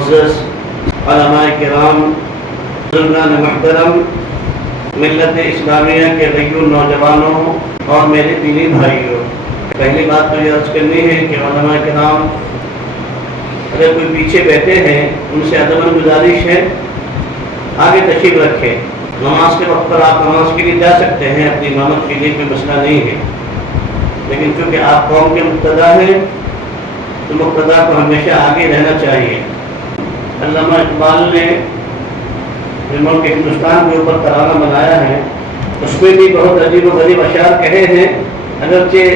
معزز علماء کرام، بزرگان محترم، ملت اسلامیہ کے غیور نوجوانوں اور میرے دینی بھائیوں، پہلی بات تو یہ عرض کرنی ہے کہ علماء کرام اگر کوئی پیچھے بیٹھے ہیں ان سے ادب گزارش ہے آگے تشریف رکھیں۔ نماز کے وقت پر آپ نماز کے لیے جا سکتے ہیں، اپنی امامت کے لیے کوئی مسئلہ نہیں ہے، لیکن چونکہ آپ قوم کے مقتدا ہیں تو مقتدا کو ہمیشہ آگے رہنا چاہیے۔ علامہ اقبال نے ملک ہندوستان کے اوپر ترانہ بنایا ہے، اس میں بھی بہت عجیب و غریب اشعار کہے ہیں، اگرچہ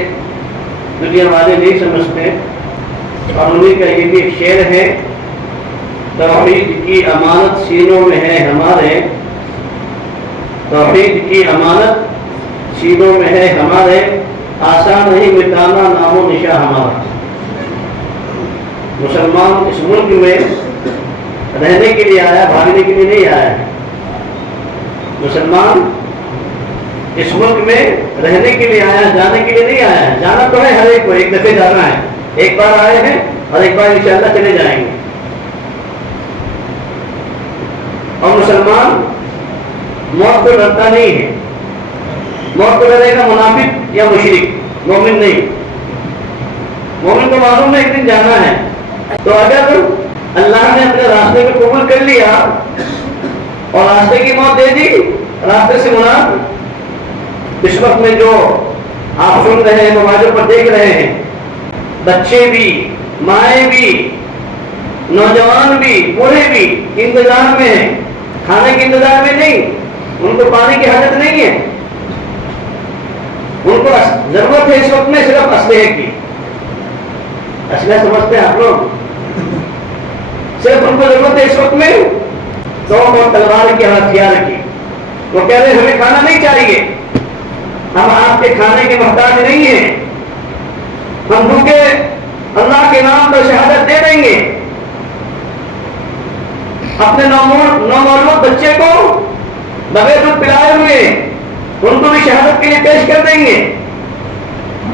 دنیا والے نہیں سمجھتے، اور انہیں کا یہ بھی ایک شعر ہے: توحید کی امانت سینوں میں ہے ہمارے، توحید کی امانت سینوں میں ہے ہمارے، آسان نہیں مٹانا نام و نشاں ہمارا۔ مسلمان اس ملک میں رہنے کے لیے آیا، بھاگنے کے لیے نہیں آیا ہے۔ مسلمان اس ملک میں رہنے کے لیے آیا، جانے کے لیے نہیں آیا ہے۔ جانا تو ہے ہر ایک کو، ایک دفعہ جانا ہے، ایک بار آئے ہیں اور ایک بار انشاءاللہ چلے جائیں گے۔ اور مسلمان موت کو ڈرتا نہیں ہے، موت کو ڈرے گا منافق یا مشرک، مومن نہیں۔ مومن کو معلوم ہے ایک دن جانا ہے، تو اگر اللہ نے اپنے راستے کو قبول کر لیا اور راستے کی موت دے دی، راستے سے مراد اس وقت میں جو آپ سن رہے ہیں، موبائلوں پر دیکھ رہے ہیں، بچے بھی، مائیں بھی، نوجوان بھی، بوڑھے بھی انتظار میں ہیں، کھانے کے انتظار میں نہیں، ان کو پانی کی حاجت نہیں ہے، ان کو ضرورت ہے اس وقت میں صرف اسلحے کی۔ اسلحہ سمجھتے ہیں آپ لوگ؟ صرف ان کو ضرورت ہے اس وقت میں توپ اور تلوار کے ہتھیار کی۔ وہ کہہ رہے ہیں ہمیں کھانا نہیں چاہیے، ہم آپ کے کھانے کے محتاج نہیں ہیں، ہم بھوکے اللہ کے نام پر شہادت دے دیں گے، اپنے نومولود بچے کو بغیر دودھ پلائے ہوئے ان کو بھی شہادت کے لیے پیش کر دیں گے۔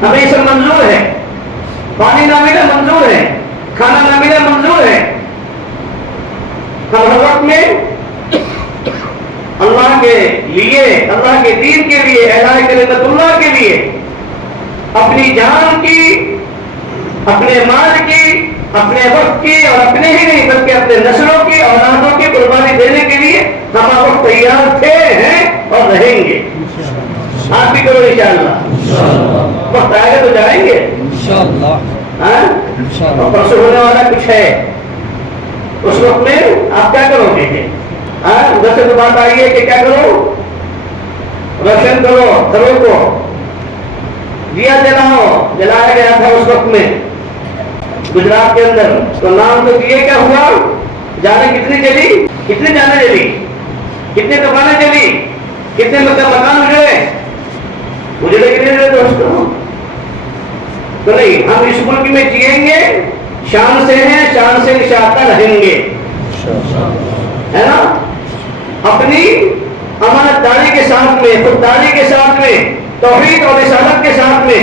ہمیں یہ سب منظور ہے، پانی نہ ملے منظور ہے، کھانا نہ ملے منظور ہے۔ ہم ہر وقت میں اللہ کے لیے، اللہ کے دین کے لیے، اعلاء کلمت اللہ کے لیے اپنی جان کی، اپنے مال کی، اپنے وقت کی، اور اپنے ہی نہیں بلکہ اپنے نسلوں کی، اولادوں کی قربانی دینے کے لیے ہم آپ وقت تیار تھے، ہیں اور رہیں گے۔ آپ بھی کرو انشاءاللہ، وقت آئے گا تو جائیں گے انشاءاللہ۔ اور پرسوں ہونے والا کچھ ہے، اس وقت میں آپ کیا کرو گے؟ ادھر سے تو بات آئی ہے کہ کیا کرو؟ روشن کرو گھروں کو، دیا جلاؤ، جلایا گیا تھا اس وقت میں گجرات کے اندر، تو نام تو دیے کیا ہوا؟ جانے کتنی جلی، کتنی جانے جلی، کتنے دکانیں جلی، کتنے مکان اجڑے، اجڑے کتنے جڑے دوستوں؟ تو نہیں، ہم اس ملک میں جیئیں گے، شان سے ہیں، شان سے نشاتا رہیں گے، ہے نا؟ اپنی امانت داری کے ساتھ میں، خودداری کے ساتھ میں، توحید اور رسالت کے ساتھ میں،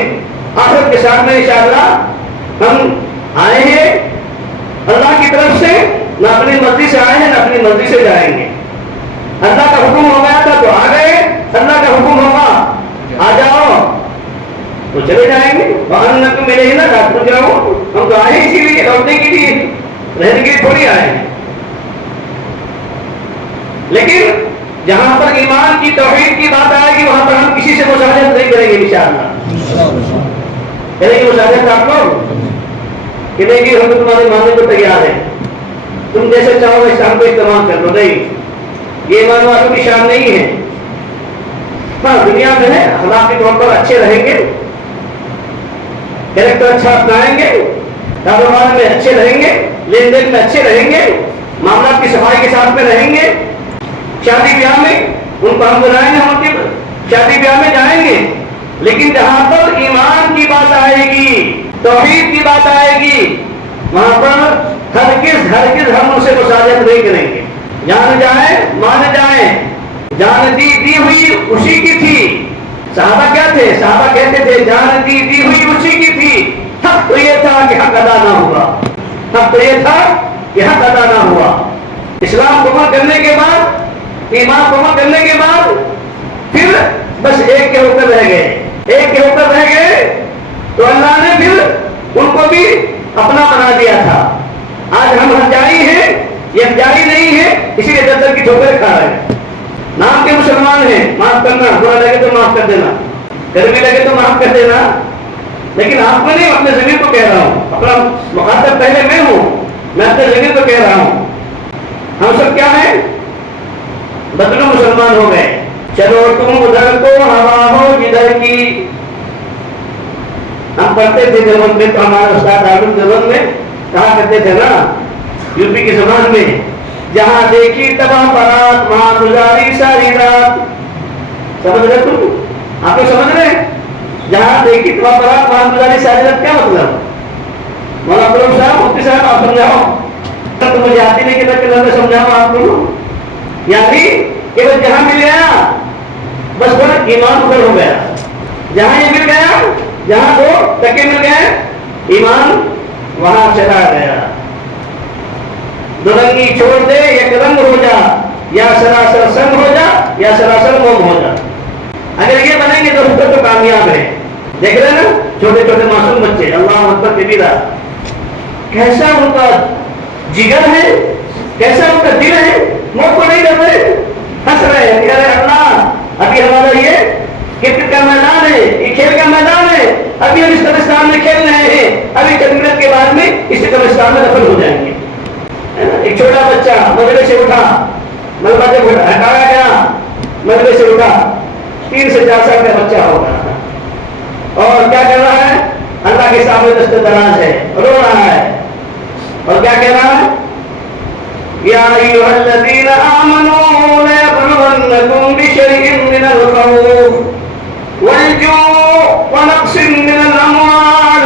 آخرت کے ساتھ میں انشاءاللہ ہم آئے ہیں اللہ کی طرف سے، نہ اپنی مرضی سے آئے ہیں نہ اپنی مرضی سے جائیں گے۔ اللہ کا حکم ہو گیا تھا تو آ گئے، اللہ کا حکم ہوگا آ جاؤ تو چلے جائیں گے۔ وہاں کو ملے ہی نا ڈاکٹر جاؤ، ہم تو آئے اسی لیے، لوٹنے کے لیے، رہنے کے لیے تھوڑی آئے ہیں۔ لیکن جہاں پر ایمان کی، توحید کی بات آئے گی وہاں پر ہم کسی سے مشاہدت نہیں کریں گے انشاءاللہ۔ کریں گے مشاہدت آپ لوگ؟ کہیں گے ہم تمہارے ماننے کو تیار ہیں، تم جیسے چاہو ویسے ہم کو استعمال کر دو۔ نہیں، یہ ایمان والوں کی شان نہیں ہے۔ ہاں دنیا میں ہے، اخلاق کے طور پر اچھے رہیں گے، کیریکٹر اچھا اپنائیں گے، کاروبار میں اچھے رہیں گے، لین دین میں اچھے رہیں گے، معاملات کی صفائی کے ساتھ میں رہیں گے، شادی بیاہ میں ان کو ہم بلائیں گے، ان کی شادی بیاہ میں جائیں گے۔ لیکن جہاں پر ایمان کی بات آئے گی، توحید کی بات آئے گی، وہاں پر ہرگز ہم ان سے مشاہدت نہیں کریں گے۔ جان جائیں مان جائیں، جان دی ہوئی اسی کی تھی۔ صحابہ کیا تھے؟ صحابہ کہتے تھے جان دی ہوئی اسی کی تھی، حق تو یہ تھا کہ حق ادا نہ ہوگا، حق تو یہ تھا کہ حق ادا نہ اسلام قبول کرنے کے بعد، ایمان قبول کرنے کے بعد پھر بس ایک کے اوپر رہ گئے، ایک کے اوپر رہ گئے تو اللہ نے پھر ان کو بھی اپنا بنا دیا تھا۔ آج ہم ہمجائی ہیں، یہ ہمجائی نہیں ہے، اسی لیے در در کی ٹھوکریں کھا رہے ہیں۔ نام کے مسلمان ہیں، معاف کرنا، برا لگے تو معاف کر دینا، گرمی لگے تو معاف کر دینا، لیکن آپ کو نہیں، اپنے ضمیر کو کہہ رہا ہوں، اپنا مخاطب پہلے میں ہوں، میں اپنے ضمیر کو کہہ رہا ہوں۔ ہم سب کیا ہیں؟ بدلو مسلمان ہو گئے۔ چلو تم ادھر کو ہوا ہو جدھر کی، ہم پڑھتے تھے دیوبند میں، تو ہمارا استاد عالم دیوبند میں کہا کرتے تھے نا، یوپی کی زبان میں، جہاں دیکھی تباہ برات وہاں گزاری ساری رات۔ سمجھ رہے تم؟ آپ کو سمجھ رہے ہیں؟ جہاں دیکھی تباہ برات وہاں گزاری ساری رات کیا مطلب؟ مولانا عبدالرحمان صاحب، مفتی صاحب آپ سمجھاؤ، تو مجھے آتی نہیں کہ میں سمجھاؤں آپ کو۔ یعنی کہ بس جہاں مل گیا بس وہ ایمان اوپر ہو گیا، جہاں یہ مل گیا، جہاں دو ٹکے مل گئے، ایمان وہاں چلا گیا۔ دو رنگی چھوڑ دے، ایک رنگ ہو جا، یا سراسر سنگ ہو جا یا سراسر موم ہو جا۔ اگر یہ بنیں گے دوستوں تو کامیاب ہے۔ دیکھ رہے نا چھوٹے چھوٹے معصوم بچے، اللہ اکبر کبیرہ، کیسا ان کا جگر ہے، کیسا ان کا دل ہے، موت کو نہیں ڈر رہے، ہنس رہے ہیں، کہہ رہے اللہ ابھی ہمارا یہ کرکٹ کا میدان ہے، یہ کھیل کا میدان ہے، ابھی ہم اس قبرستان میں کھیل رہے ہیں، ابھی چند منٹ کے بعد میں اس قبرستان میں دفن ہو جائیں گے۔ ایک چھوٹا بچہ ملبے سے اٹھا، ملبہ جب ہٹایا گیا، ملبے سے اٹھا، 3 سے 4 سال کا بچہ ہوگا، اور کیا کر رہا ہے؟ اللہ کے سامنے دست دراز ہے، رو رہا ہے، اور کیا کہہ رہا ہے؟ یا ایھا الذین آمنوا لنبلونکم بشیء من الخوف والجوع ونقص من الاموال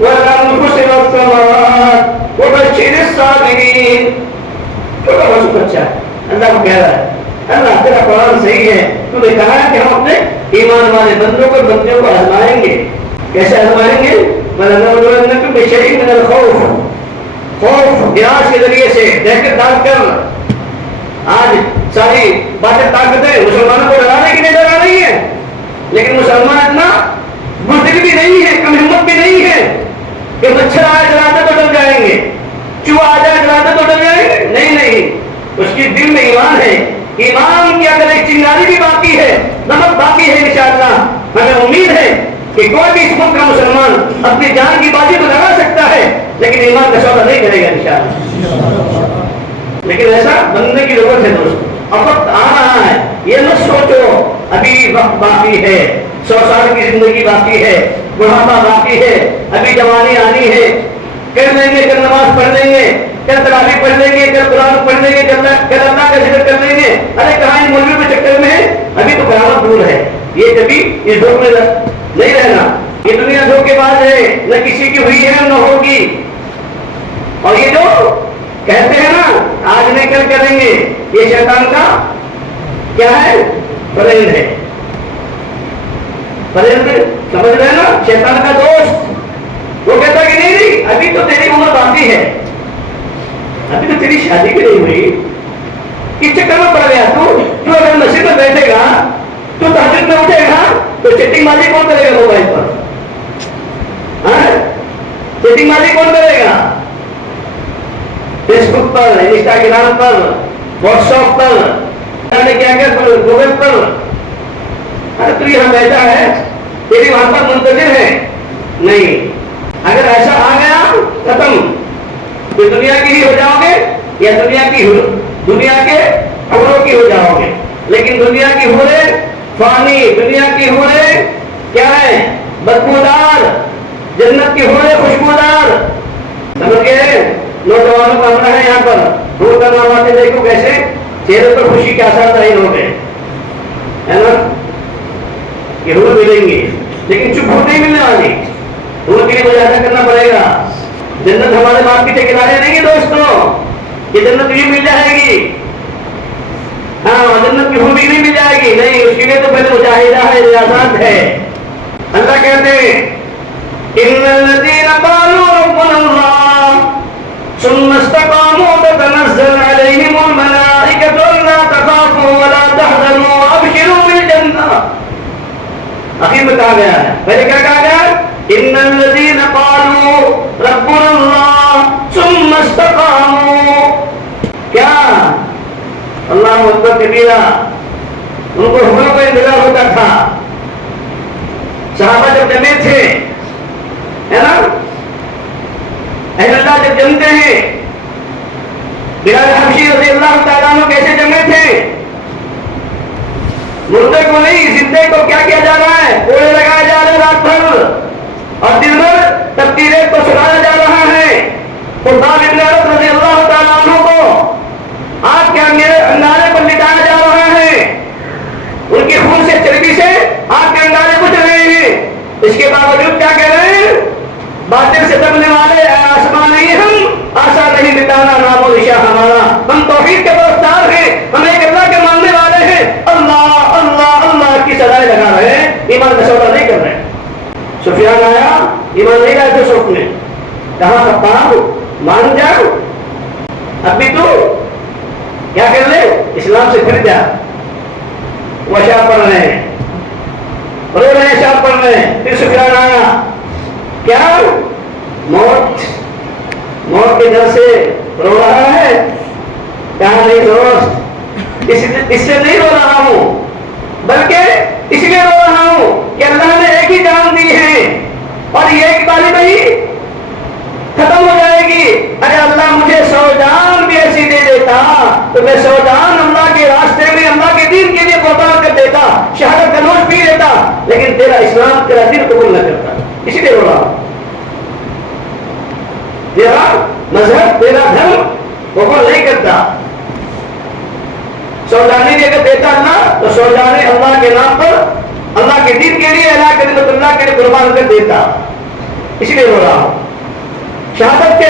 والانفس والثمرات وبشر الصابرین۔ چھوٹا بچہ اللہ کو کہہ رہا ہے، اللہ تیرا قرآن صحیح ہے، تو نے کہا ہے کہ ہم اپنے ایمان والے بندوں کو بندیوں کو آزمائیں گے۔ کیسے آزمائیں گے؟ وَلَنَبْلُوَنَّكُمْ بِشَيْءٍ مِنَ الْخَوْفِ، خوف گراج کے ذریعے سے دہشت ڈال کر، آج ساری باتیں طاقتیں مسلمانوں کو ڈرانے کی نہیں ڈرا رہی ہیں، لیکن مسلمان اتنا بزدل بھی نہیں ہے، کم ہمت بھی نہیں ہے کہ مچھر آئے جلاتے تو ڈر جائیں گے، چوہا آ جائے جلاتے تو ڈر جائیں گے، نہیں نہیں، اس کی دل میں ایمان ہے، ایمان کی اگر ایک چنگاری بھی باقی ہے، نمک باقی ہے انشاءاللہ، ہمیں امید ہے کہ کوئی بھی اس ملک کا مسلمان اپنی جان کی بازی تو لگا سکتا ہے لیکن ایمان کا سودا نہیں کرے گا انشاءاللہ۔ لیکن ایسا بننے کی ضرورت ہے دوستو، اب وقت آ رہا ہے، یہ نہ سوچو ابھی وقت باقی ہے، 100 سال کی زندگی باقی ہے، بڑھاپا باقی ہے، ابھی جوانی آنی ہے، کر لیں گے، کل نماز پڑھ لیں گے، کل تراویح پڑھ لیں گے، کل قرآن پڑھ لیں گے، کل اللہ کا ذکر کر لیں گے، ارے کہاں ان مولویوں کے چکر میں ہے، ابھی تو قیامت دور ہے، یہ کبھی اس دور میں نہیں رہنا، یہ دنیا دھوکے باز ہے، نہ کسی کی ہوئی ہے نہ ہوگی، اور یہ جو کہتے ہیں نا آج نہیں کل کریں گے، یہ شیطان کا کیا ہے؟ فریب ہے، فریب سمجھ رہے ہیں نا، شیطان کا دوست، وہ کہتا ہے کہ نہیں نہیں ابھی تو تیری عمر باقی ہے، ابھی تو تیری شادی بھی نہیں ہوئی، کس چکر میں پڑ گیا تو اگر مسجد میں بیٹھے گا تو تہجد میں اٹھے گا تو چیٹنگ بازی کون کرے گا موبائل پر؟ چیٹنگ بازی کون کرے گا؟ فیس بک پر، انسٹاگرام پر، واٹس ایپ پر، کیا کیا گوگل پر، ارے تو یہاں بیٹھا ہے، تیری وہاں پر منتظر ہے، نہیں، اگر ایسا آ گیا ختم، تو دنیا کی ہی ہو جاؤ گے یا دنیا کے حوروں کی ہو جاؤ گے، لیکن دنیا کی حورے فانی، دنیا کی حورے کیا ہے؟ بدبودار، جنت کی حورے خوشبودار، سمجھ گئے؟ نوجوانوں کا امر ہے یہاں پر، دور کا نام آتے دیکھو کیسے چہرے پر خوشی کے آثار ظاہر ہو گئے، ہے نا؟ یہ حور ملیں گے لیکن چپ نہیں ملنے والی، حور کے لیے مجاہدہ کرنا پڑے گا، جنت ہمارے باپ کے ٹھکانے نہیں ہے دوستوں، یہ جنت بھی مل جائے گی، ہاں جنت کی حور بھی نہیں مل جائے گی، نہیں، اس کے لیے تو پہلے مجاہدہ ہے، ریاضات ہے۔ اللہ کہتے ہیں ان الذين قالوا ربنا الله ثم استقاموا تتنزل عليهم گیا ہے. پہلے کیا کہا گیا؟ ان الذین قالوا ربنا اللہ ثم استقاموا. کیا اللہ اکبر کبیرہ، ان کو حکم کا انتظار ہوتا تھا. صحابہ جب جمے تھے، ہے نا، اہل اللہ جب جمتے ہیں، بلال حبشی رضی اللہ تعالیٰ عنہ کیسے جمے تھے؟ مردے کو نہیں، زندے کو کیا کیا جا رہا ہے؟ کوڑے لگائے جا رہے ہیں رات بھر، اور دن بھر تقدیریں کو سنایا جا رہا ہے. خباب ابن عرب رضی اللہ تعالیٰ عنہ کو آگ کے انگارے پر لٹایا جا رہا ہے. ان کی خون سے چربی سے آگ کے انگارے بجھ رہے ہیں. اس کے باوجود کیا کہہ رہے ہیں؟ باطل سے دبنے والے آسمان نہیں، ہم آسا نہیں مٹانا نام و نشاں ہمارا. ہم توحید کے پرستار ہیں، ہم ایک اللہ کے ماننے والے ہیں. اللہ اللہ اللہ کی سزائیں لگا رہے ہیں، ایمان کا سودا نہیں کر رہے. سفیان آیا، ایمان نہیں رہے تھے سوچ میں، کہاں خطاب مان جا، اب بھی تو کیا کر لے، اسلام سے پھر جا. وہ اشعار پڑھ رہے ہیں، رو رہے ہیں، اشعار پڑھ رہے ہیں. پھر سفیان آیا، کیا موت کے ڈر سے رو رہا ہے؟ کہاں نہیں دوست، اس سے نہیں رو رہا ہوں، بلکہ اس لیے رو رہا ہوں کہ اللہ نے ایک ہی جان دی ہے اور یہ ایک باری نہیں ختم ہو جائے گی. اگر اللہ مجھے 100 جان بھی ایسی دے دیتا تو میں 100 جان اللہ کے راستے میں اللہ کے دین کے لیے قربان کر دیتا، شہادت کا نوش پی لیتا، لیکن تیرا اسلام تیرا دین قبول نہ کرتا. اسی لیے رو رہا ہوں. تیرا مذہب تیرا دھرم قبول نہیں کرتا. 100 جانے اگر دیتا اللہ تو 100 جانے اللہ کے نام پر اللہ کے دین کے لیے اللہ کے لیے قربان کر دیتا. اسی لیے رو رہا ہوں. شہادت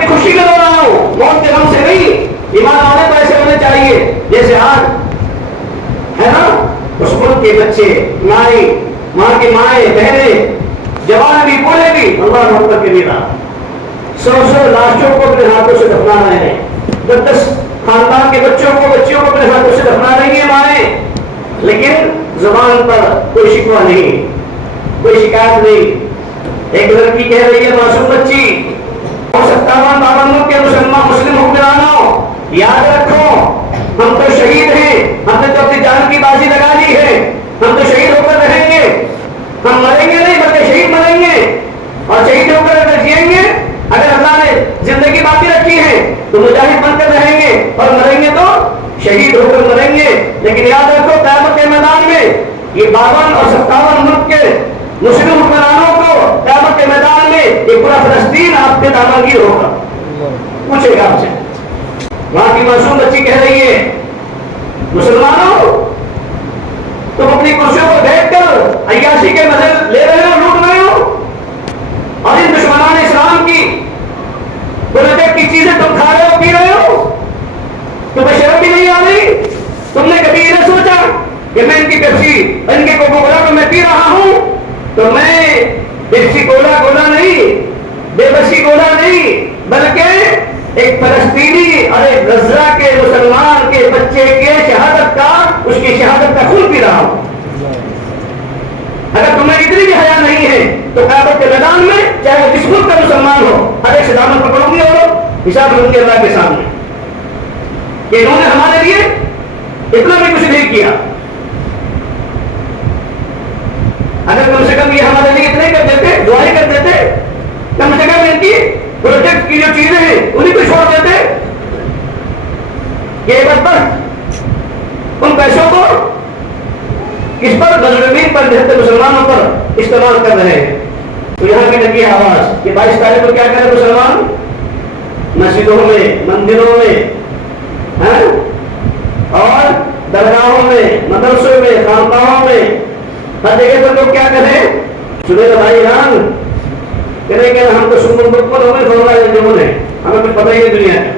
کی خوشی میں رو رہا ہوں، موت کے غم سے نہیں. ایمان والے تو ایسے ہونے چاہیے جیسے آج ہے نا، اس ملک کے بچے، ماں کی مائیں، بہنیں، جوان بھی بوڑھے بھی اللہ اکبر کبیرہ 100 لاشوں کو اپنے ہاتھوں سے دفنا رہے ہیں. 10 خاندان کے بچوں کو اپنے ہاتھوں سے دفنا رہی ہیں مائیں، لیکن زبان پر کوئی شکوہ نہیں، کوئی شکایت نہیں. ایک لڑکی کہہ رہی ہے، معصوم بچی، 57 کے مسلم حکمرانوں یاد رکھو، ہم تو شہید ہیں، ہم نے تو اپنی جان کی بازی لگا لی ہے، ہم تو شہید ہو کر رہیں گے، ہم مریں گے نہیں بلکہ شہید مریں گے، اور شہید ہو کر اگر جیئیں گے، اگر اللہ نے زندگی باقی رکھی ہے تو مجاہد بن کر رہیں گے، اور مریں گے تو شہید ہو کر مریں گے. لیکن یاد رکھو قیامت کے میدان میں یہ 52 اور 57 ملک کے مسلم حکمرانوں کو قیامت کے میدان میں یہ پورا فلسطین آپ کے دامنگیر ہوگا. پوچھے گا آپ سے. وہاں کی معصوم بچی کہہ رہی ہے، مسلمانوں تم اپنی کرسیوں پر بیٹھ کر عیاشی کے مزے لے رہے ہو، لوٹ رہے ہو، اور ان دشمنان اسلام کی پروجیکٹ کی چیزیں تم کھا رہے ہو، پی رہے ہو. تمہیں شرم بھی نہیں آ رہی؟ تم نے کبھی یہ نہ سوچا کہ میں ان کی پیپسی، ان کے کوکو کولا کو میں پی رہا ہوں تو میں پیپسی کولا نہیں، بے بسی کولا نہیں، بلکہ ایک فلسطینی اور ایک غزہ کے مسلمان کے بچے کے شہادت کا، اس کی شہادت کا خون پی رہا ہوں. اگر تمہیں اتنی بھی حیا نہیں ہے تو قیامت کے میدان میں چاہے وہ جس ملک کا مسلمان ہو، ہر ایک سے دامن پکڑوں گے اور حساب لوں گے اللہ کے سامنے کہ انہوں نے ہمارے لیے اتنا بھی کچھ نہیں کیا. اگر کم سے کم یہ ہمارے لیے اتنے کر دیتے، دعائیں کر دیتے، کم سے کم ان کی پروجیکٹ کی جو چیزیں ہیں انہیں کو چھوڑ دیتے. یہ بدبخت ان پیسوں کو کس پر؟ مظلومین پر، جہتے مسلمانوں پر استعمال کر رہے ہیں. تو یہاں بھی لگی ہے آواز کہ 22 تاریخ کو کیا کرے مسلمان؟ مسجدوں میں، مندروں میں، اور درگاہوں میں، مدرسوں میں، خانقاہوں میں، ہر جگہ پر لوگ کیا کریں؟ سنے بھائی ران کہنے کہ ہم تو سنگل بکر ہمیں کھولنا ہے، جمون ہے، ہمیں کچھ پتہ ہی نہیں دنیا ہے.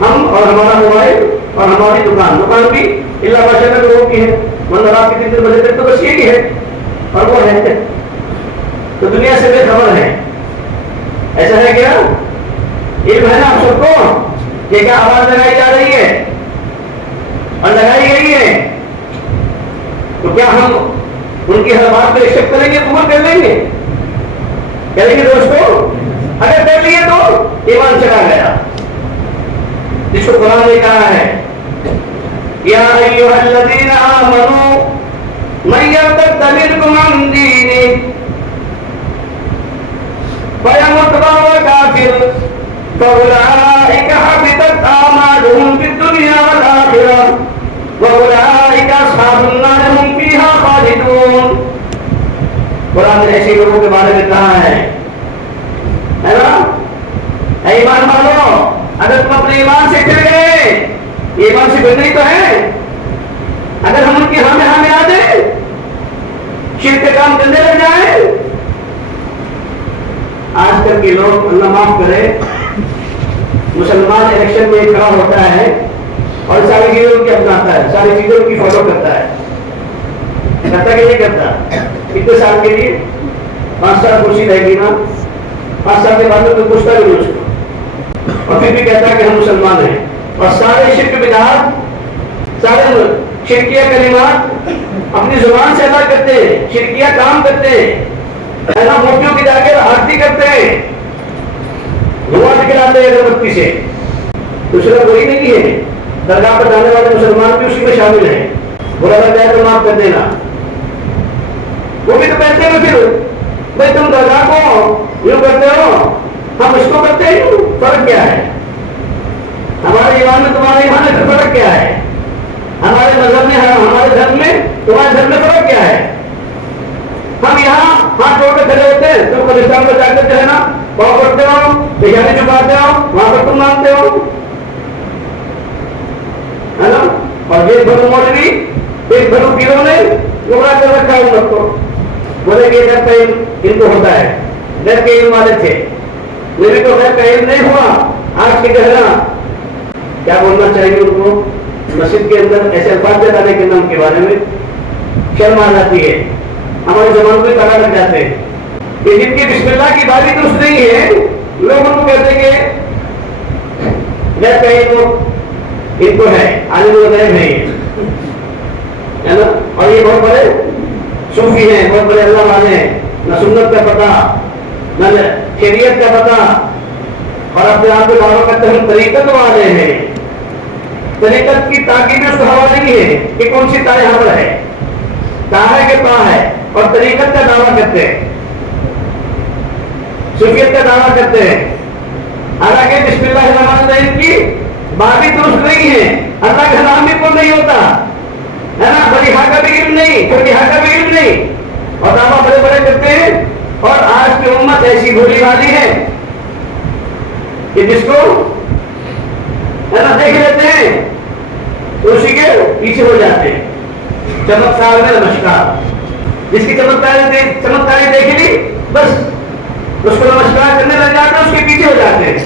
ہم اور ہمارا موبائل اور ہماری دکان بھی اللہ بادشاہ میں لوگوں کی ہے، ورنہ رات کے 3 بجے تک تو بس یہی ہے اور وہ ہے تو دنیا سے بے خبر ہے. ایسا ہے کیا؟ علم ہے نا آپ سب کو کہ کیا آواز لگائی جا رہی ہے اور لگائی گئی ہے؟ تو کیا ہم ان کی ہر بات کو ایکسپٹ کریں گے, قبول کر لیں گے, کریں گے دوستو؟ اگر کر لیے تو ایمان چلا گیا. جس کو قرآن نے کہا ہے یا ایھا الذین آمنوا من یرتد منکم عن دینہ فیمت وہو کافر فاولئک حبطت اعمالهم فی الدنیا والآخرہ واولئک اصحاب النار هم فیہا خالدون. قرآن نے ایسے لوگوں کے بارے میں کہا ہے نا, اے ایمان والو اگر تم اپنے ایمان سے پھر گئے, ایمان سے پھرنا ہی تو ہے, اگر ہم ان کی ہاں میں آ جائیں, شرک کے کام کرنے لگ جائیں. آج کل کے لوگ اللہ معاف کرے, مسلمان الیکشن میں کھڑا ہوتا ہے اور ساری چیزوں کی اپناتا ہے, ساری چیزوں کی فالو کرتا ہے, کرتا کہ نہیں کرتا؟ کتنے سال کے لیے 5 سال کرسی رہے گی نا, 5 سال کے بعد تو پوچھتا بھی نہیں اس کو, اور پھر بھی کہتا ہے کہ ہم مسلمان ہیں. اور سارے شرک بدعات, سارے شرکیہ کلمات اپنی زبان سے ادا کرتے ہیں, شرکیہ کام کرتے ہیں, مورتیوں کی جا کے آرتی کرتے ہیں, دھواں نکلاتے ہیں اگربتی سے. دوسرا کوئی نہیں ہے, درگاہ پر جانے والے مسلمان بھی اسی میں شامل ہیں. برا لگ جائے تو معاف کر دینا. وہ بھی تو کہتے ہیں پھر بھائی تم درگاہ کو یوں کرتے ہو, ہم اس کو کرتے ہیں, فرق کیا ہے؟ ہمارے ایمان میں تمہارے ایمان میں فرق کیا ہے؟ ہمارے مذہب میں ہمارے دھرم میں تمہارے دھرم میں فرق کیا ہے؟ ہم یہاں ہاتھ جوڑ کے کھڑے ہوتے ہیں, تم قبرستان میں جا کر جو ہے نا پاؤں کرتے ہو, بریانی چکاتے ہو, وہاں پر تم مانتے ہو, ہے نا. اور ایک بھلو مولوی, ایک بھلو پیروں نے گمراہ کر رکھا ہے امت کو. بولے کہ غیر کا علم ان کو ہوتا ہے, غیر کے علم والے تھے, میرے کو غیر کا علم نہیں ہوا. آج کے جو ہے نا کیا بولنا چاہیے ان کو, مسجد کے اندر ایسے الفاظ بتانے کے نام کے بارے میں شرم آ جاتی ہے. ہمارے زبان میں تالا لگ جاتے ہیں کہ جن کی بسم اللہ کی باری درست نہیں ہے, لوگ ان کو کہتے ہیں کہ غیر کا علم ان کو ہے, عالم الغیب ہے نا. اور یہ بہت بڑے صوفی ہیں, بہت بڑے اللہ والے ہیں, نہ سنت کا پتہ نہ شریعت کا پتہ, اور اپنے آپ کو دعویٰ کرتے ہیں طریقت والے ہیں. طریقت کی تاکید اس کو ہوا نہیں ہے کہ کون سی تائے یہاں پر ہے, کہاں ہے کہ کہاں ہے, اور طریقت کا دعویٰ کرتے ہیں, صوفیت کا دعویٰ کرتے ہیں. حالانکہ بسم اللہ الرحمن الرحیم کی بات بھی درست نہیں ہے, اللہ کا نام بھی پر نہیں ہوتا ہے نا, بڑی ہاں کا بھی علم نہیں, چھوٹی ہاں کا بھی علم نہیں, اور دعویٰ بڑے بڑے کرتے ہیں. اور آج کی امت ایسی بھولی والی ہے کہ جس کو ہے نا دیکھ لیتے ہیں تو اسی کے پیچھے ہو جاتے ہیں. چمتکار میں نمسکار, جس کی چمتکاری دیکھ لی بس اس کو نمسکار کرنے لگ جاتے ہیں, اس کے پیچھے ہو جاتے ہیں.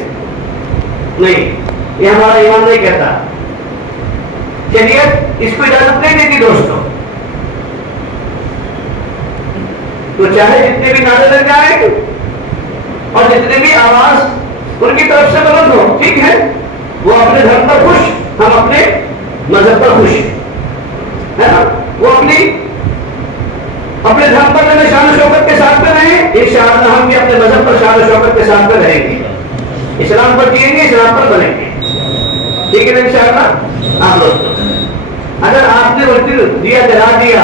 نہیں, یہ ہمارا ایمان نہیں کہتا. شریعت اس کو اجازت نہیں دیتی دوستوں. تو چاہے جتنے بھی نعرے لگ جائیں اور جتنے بھی آواز ان کی طرف سے بلند ہو, ٹھیک ہے, وہ اپنے دھرم پر خوش, ہم اپنے مذہب پر خوش, ہے نا. وہ اپنے دھرم پر میں شان و شوکت کے ساتھ میں رہیں, انشاءاللہ ہم بھی اپنے مذہب پر شان و شوکت کے ساتھ میں رہیں گے, اسلام پر جیئیں گے, اسلام پر بنیں گے, ٹھیک ہے نا انشاءاللہ. آپ دوستوں, اگر آپ نے اس دن دیا جلا دیا,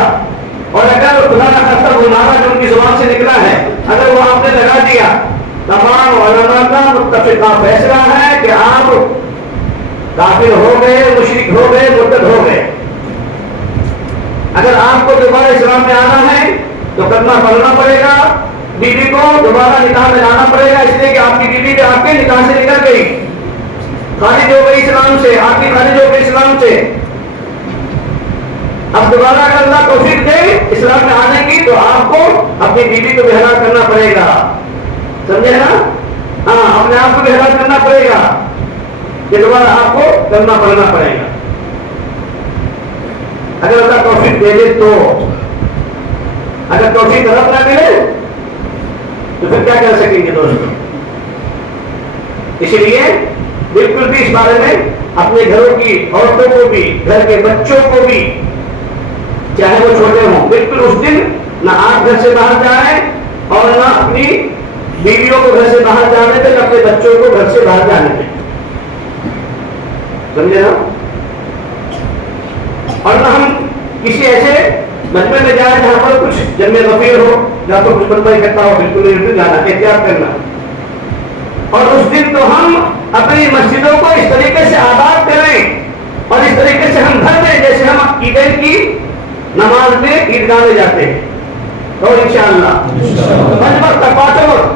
اور اگر خدا نہ خاصہ وہ نعرہ جو ان کی زبان سے نکلا ہے اگر وہ آپ نے لگا دیا, تمام علماء کا متفقہ فیصلہ ہے کہ آپ کافر ہو گئے, مشرک ہو گئے, مرتد ہو گئے. اگر آپ کو دوبارہ اسلام میں آنا ہے تو کلمہ پڑھنا پڑے گا, بیوی کو دوبارہ نکاح میں لانا پڑے گا, اس لیے کہ آپ کی بیوی بھی آپ کے نکاح سے نکل گئی, خارج ہو گئی اسلام سے, آپ کی خارج ہو گئی اسلام سے. اب دوبارہ اگر اللہ توفیق دے اسلام میں آنے کی تو آپ کو اپنی بیوی کو بہرا کرنا پڑے گا, سمجھے نا. ہاں, اپنے آپ کو بہرا کرنا پڑے گا کہ دوبارہ آپ کو کرنا پڑنا پڑے گا. اگر اللہ توفیق دے دے تو, اگر توفیق غلط نہ ملے تو پھر کیا کر سکیں گے دوستوں. اسی لیے بالکل بھی اس بارے میں اپنے گھروں کی عورتوں کو بھی, گھر کے بچوں کو بھی, چاہے وہ چھوٹے ہوں, بالکل اس دن نہ آپ گھر سے باہر جائیں اور نہ اپنی بیویوں کو گھر سے باہر جانے دیں، نہ اپنے بچوں کو گھر سے باہر جانے دیں، سمجھے نا؟ اور نہ ہم کسی ایسے مجمع میں جائیں جہاں پر کچھ جمع غفیر ہو، جہاں پر کچھ بندہ اکٹھا ہو، بالکل نہیں جانا، احتیاط کرنا۔ اور اس دن تو ہم اپنی مسجدوں کو اس طریقے سے آباد کریں اور اس طریقے سے ہم بھر دیں جیسے ہم عیدین کی نماز میں عیدگاہ میں جاتے ہیں۔ تو انشاءاللہ 5 وقت تک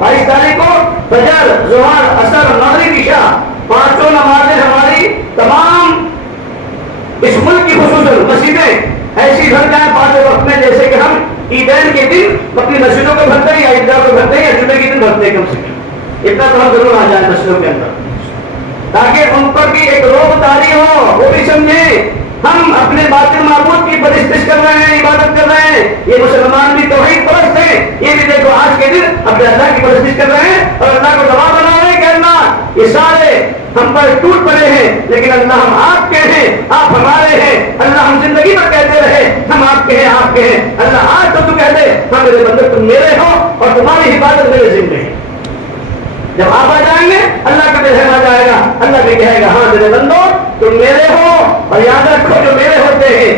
22 تاریخ کو فجر، ظہر، عصر، مغرب، عشاء 5 نمازیں ہماری تمام اس ملک کی خصوصاً مسجدیں ایسی بھر جائیں 5 وقت میں جیسے کہ ہم عیدین کے دن اپنی مسجدوں کو بھرتے ہیں یا عیدگاہ کو بھرتے ہیں یا جمعے کے دن بھرتے ہیں۔ کم سے کم اتنا تو ہم ضرور آ جائیں مسجدوں کے اندر، تاکہ ان پر بھی ایک روب طاری ہو، وہ بھی سمجھیں ہم اپنے باطن معبود کی پرستش کر رہے ہیں، عبادت کر رہے ہیں، یہ مسلمان بھی توحید پرست ہیں، یہ بھی دیکھو آج کے دن اپنے اللہ کی پرستش کر رہے ہیں اور اللہ کو گواہ بنا رہے ہیں کہ اللہ یہ سارے ہم پر ٹوٹ پڑے ہیں لیکن اللہ ہم آپ کے ہیں، آپ ہمارے ہیں، اللہ ہم زندگی میں کہتے رہے ہم آپ کے ہیں، آپ کے ہیں، اللہ آج تو کہہ دے ہاں میرے بندے تم میرے ہو اور تمہاری حفاظت میرے ذمہ ہے۔ جب آپ آ جائیں گے اللہ کا رحم آ جائے گا، اللہ بھی کہے گا ہاں میرے بندو تم میرے ہو، اور یاد رکھو جو میرے ہوتے ہیں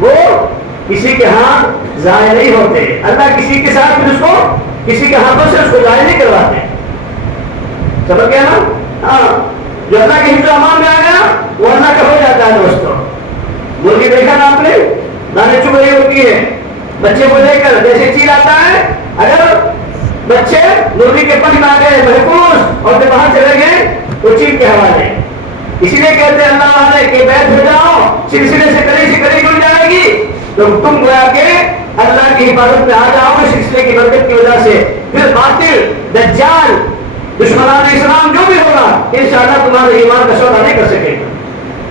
وہ کسی کے ہاتھ ضائع نہیں ہوتے، اللہ کسی کے ساتھ پھر اس کو کسی کے ہاتھوں سے اس کو ضائع نہیں کرواتے، سمجھ گیا نا؟ ہاں، جو اللہ کے حفظ و امان میں آ گیا وہ اللہ کا ہو جاتا ہے۔ دوستوں مرغی دیکھا نا آپ نے، دانے چگ رہی ہوتی ہے، بچے کو لے کر جیسے چیل آتا ہے، اگر بچے مرغی کے پنکھ میں آ گئے محفوظ اور جب باہر چلے گئے تو چیل کے حوالے، اسی لیے کہتے ہیں اللہ والے کہ بیٹھ ہو جاؤ، سلسلے سے کڑی جڑ جائے گی، تو تم گویا کہ اللہ کی حفاظت میں آ جاؤ اس سلسلے کی برکت کی وجہ سے، پھر باطل دجال دشمنان اسلام جو بھی ہوگا انشاءاللہ تمہارے ایمان کا سودا نہیں کر سکے گا،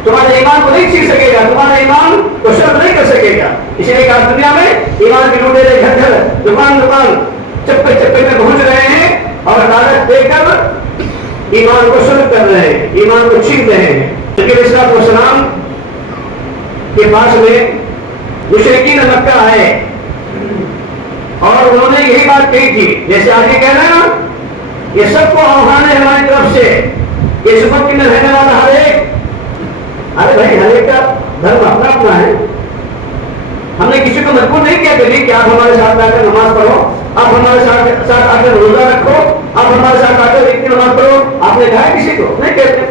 تمہارے ایمان کو نہیں چھین سکے گا، تمہارے ایمان کو شرط نہیں کر سکے گا۔ اسی لیے کہ دنیا میں ایمان کے لوٹے گھر گھر دکان دکان چپے چپے میں پہنچ رہے ہیں اور عدالت دے کر ایمان کو شرط کر رہے ہیں، ایمان کو چھین رہے ہیں۔ لیکن اسلام والسلام کے پاس میں مشرکین مکہ آئے اور انہوں نے یہی بات کہی تھی جیسے آگے کہنا ہے نا، یہ سب کو آہوان ہے ہماری طرف سے، اس وقت میں رہنے والا ہر ایک، ارے بھائی ہر ایک کا دھرم اپنا اپنا ہے، ہم نے کسی کو مجبور نہیں کیا کہ آپ ہمارے ساتھ آ کر نماز پڑھو، آپ ہمارے ساتھ آ کر روزہ رکھو، آپ ہمارے ساتھ آ کر اتنی نماز پڑھو، آپ نے کہا کسی کو نہیں کہتے،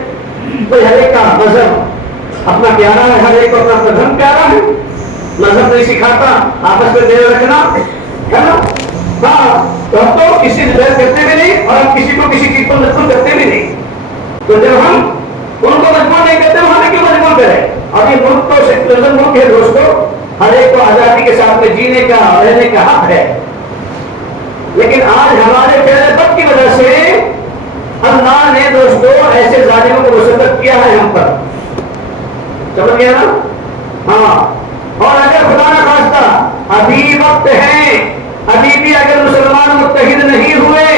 تو ہر ایک کا مذہب اپنا پیارا ہے، ہر ایک کو اپنا دھرم پیارا ہے، مذہب نہیں سکھاتا آپس میں دیر رکھنا ہے نا، ہاں تو ہم تو کسی سے بحث کرتے بھی نہیں اور ہم کسی کو کسی چیز پر مجبور کرتے بھی نہیں، تو جب ہم ان کو مجبور نہیں کرتے تو ہمیں کیوں مجبور کریں؟ اور یہ ملک تو سیکولرزم ملک ہے دوستو، ہر ایک کو آزادی کے ساتھ میں جینے کا رہنے کا حق ہے، لیکن آج ہمارے فعل بد کی وجہ سے اللہ نے دوستو ایسے ظالموں کو مسلط کیا ہے ہم پر، سمجھ گیا نا؟ ہاں، اور اگر خدا نہ خواستہ ابھی وقت ہے، ابھی بھی اگر مسلمان متحد نہیں ہوئے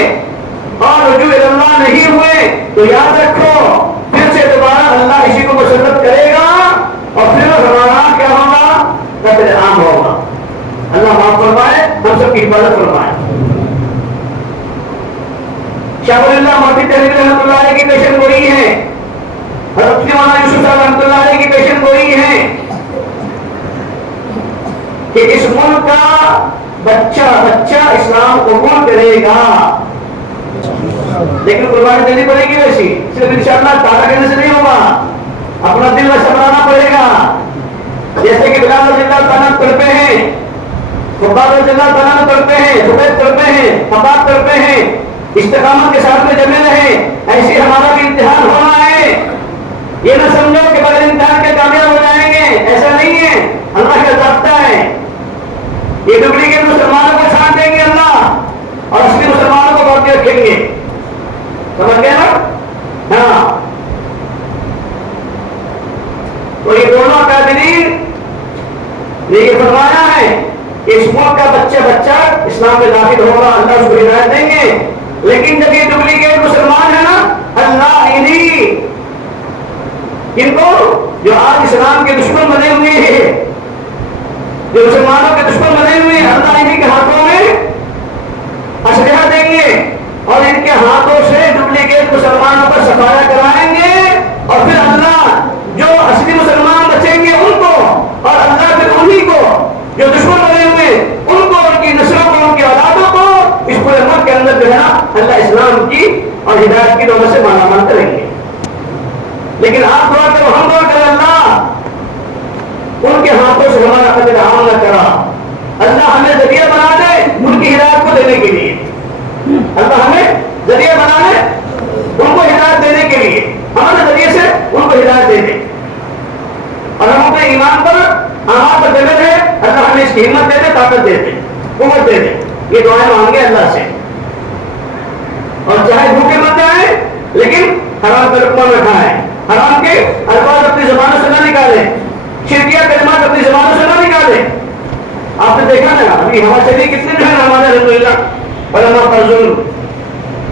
اور رجوع اللہ نہیں ہوئے تو یاد رکھو پھر سے دوبارہ اللہ اسی کو مسلط کرے گا اور پھر ہمارا کیا ہوگا؟ قتل عام ہوگا۔ اللہ معاف فرمائے، ہم سب کی حفاظت فرمائے۔ شاہ ولی اللہ محدث دہلوی رحمۃ اللہ علیہ کی پیشن گوئی ہے، حضرت مولانا یوسف صاحب رحمۃ اللہ علیہ کی پیشن گوئی ہے کہ اس ملک کا بچہ اسلام قبول کرے گا، لیکن قربانی دینی پڑے گی، ویسی صرف انشاءاللہ تعالیٰ کہنے سے نہیں ہوگا، اپنا دل ویسا بنانا پڑے گا، جیسے کہ بلال رضی اللہ تعالیٰ تڑپے ہیں، خباب رضی اللہ تعالیٰ تڑپے ہیں، زبید تڑپے ہیں، حباب تڑپے ہیں، استقامت کے ساتھ میں جمے رہے، ایسے ہمارا بھی امتحان ہونا ہے، یہ نہ سمجھو کہ بغیر امتحان کے کامیاب ہو جائیں گے، ایسا نہیں ہے، اللہ کا ضابطہ ہے، یہ ڈپلیکیٹ مسلمانوں کو چھانٹ دیں گے اللہ اور اصلی مسلمانوں کو باقی رکھیں گے، سمجھ گئے نا؟ ہاں، تو یہ دونوں کافرین نے یہ فرمایا ہے کہ اس ملک کا بچہ اسلام میں داخل ہوگا، اللہ اس کو ہدایت دیں گے، لیکن جب یہ ڈپلیکیٹ مسلمان ہے نا، اللہ انہیں ان کو جو آج اسلام کے دشمن بنے ہوئے ہیں، جو مسلمانوں کے دشمن بنے ہوئے ہیں، اللہ انہیں کے اور ان کے ہاتھوں سے ڈپلیکیٹ مسلمانوں پر صفایا کرائیں گے، اور پھر اللہ جو اصلی مسلمان بچیں گے ان کو، اور اللہ پھر انہی کو جو دشمن بنے ہوئے ان کو، ان کی نسلوں کو، ان کی اولادوں کو اس پورے ملک کے اندر جو ہے نا اللہ اسلام کی اور ہدایت کی دولت سے مالا مال کریں گے۔ لیکن آپ دعا کرو، ہم دعا کریں، اللہ ان کے ہاتھوں سے ہمارا قتل عام نہ کرا، اللہ ہمیں ذریعہ بنا دے ان کی ہدایت کو دینے کے لیے، اللہ ہمیں ذریعہ بنا دے ان کو ہدایت دینے کے لیے، ہمارے ذریعے سے ان کو ہدایت دے دے، اور ہم اپنے ایمان پر آماد پر دلت ہے، اللہ ہمیں اس کی ہمت دے دے، طاقت دے دے، قوت دے دے۔ یہ دعائیں مانگے اللہ سے، اور چاہے بھوکے مت جائیں لیکن حرام کا لقمہ نہ کھائیں، حرام کے الفاظ اپنی زبانوں سے نہ نکالیں، شرکیہ کلمات اپنی زبانوں سے نہ نکالیں۔ آپ نے دیکھا نا ابھی ہوا چلی کتنے جو ہے ہمارے الحمدللہ علماء پر ظلم،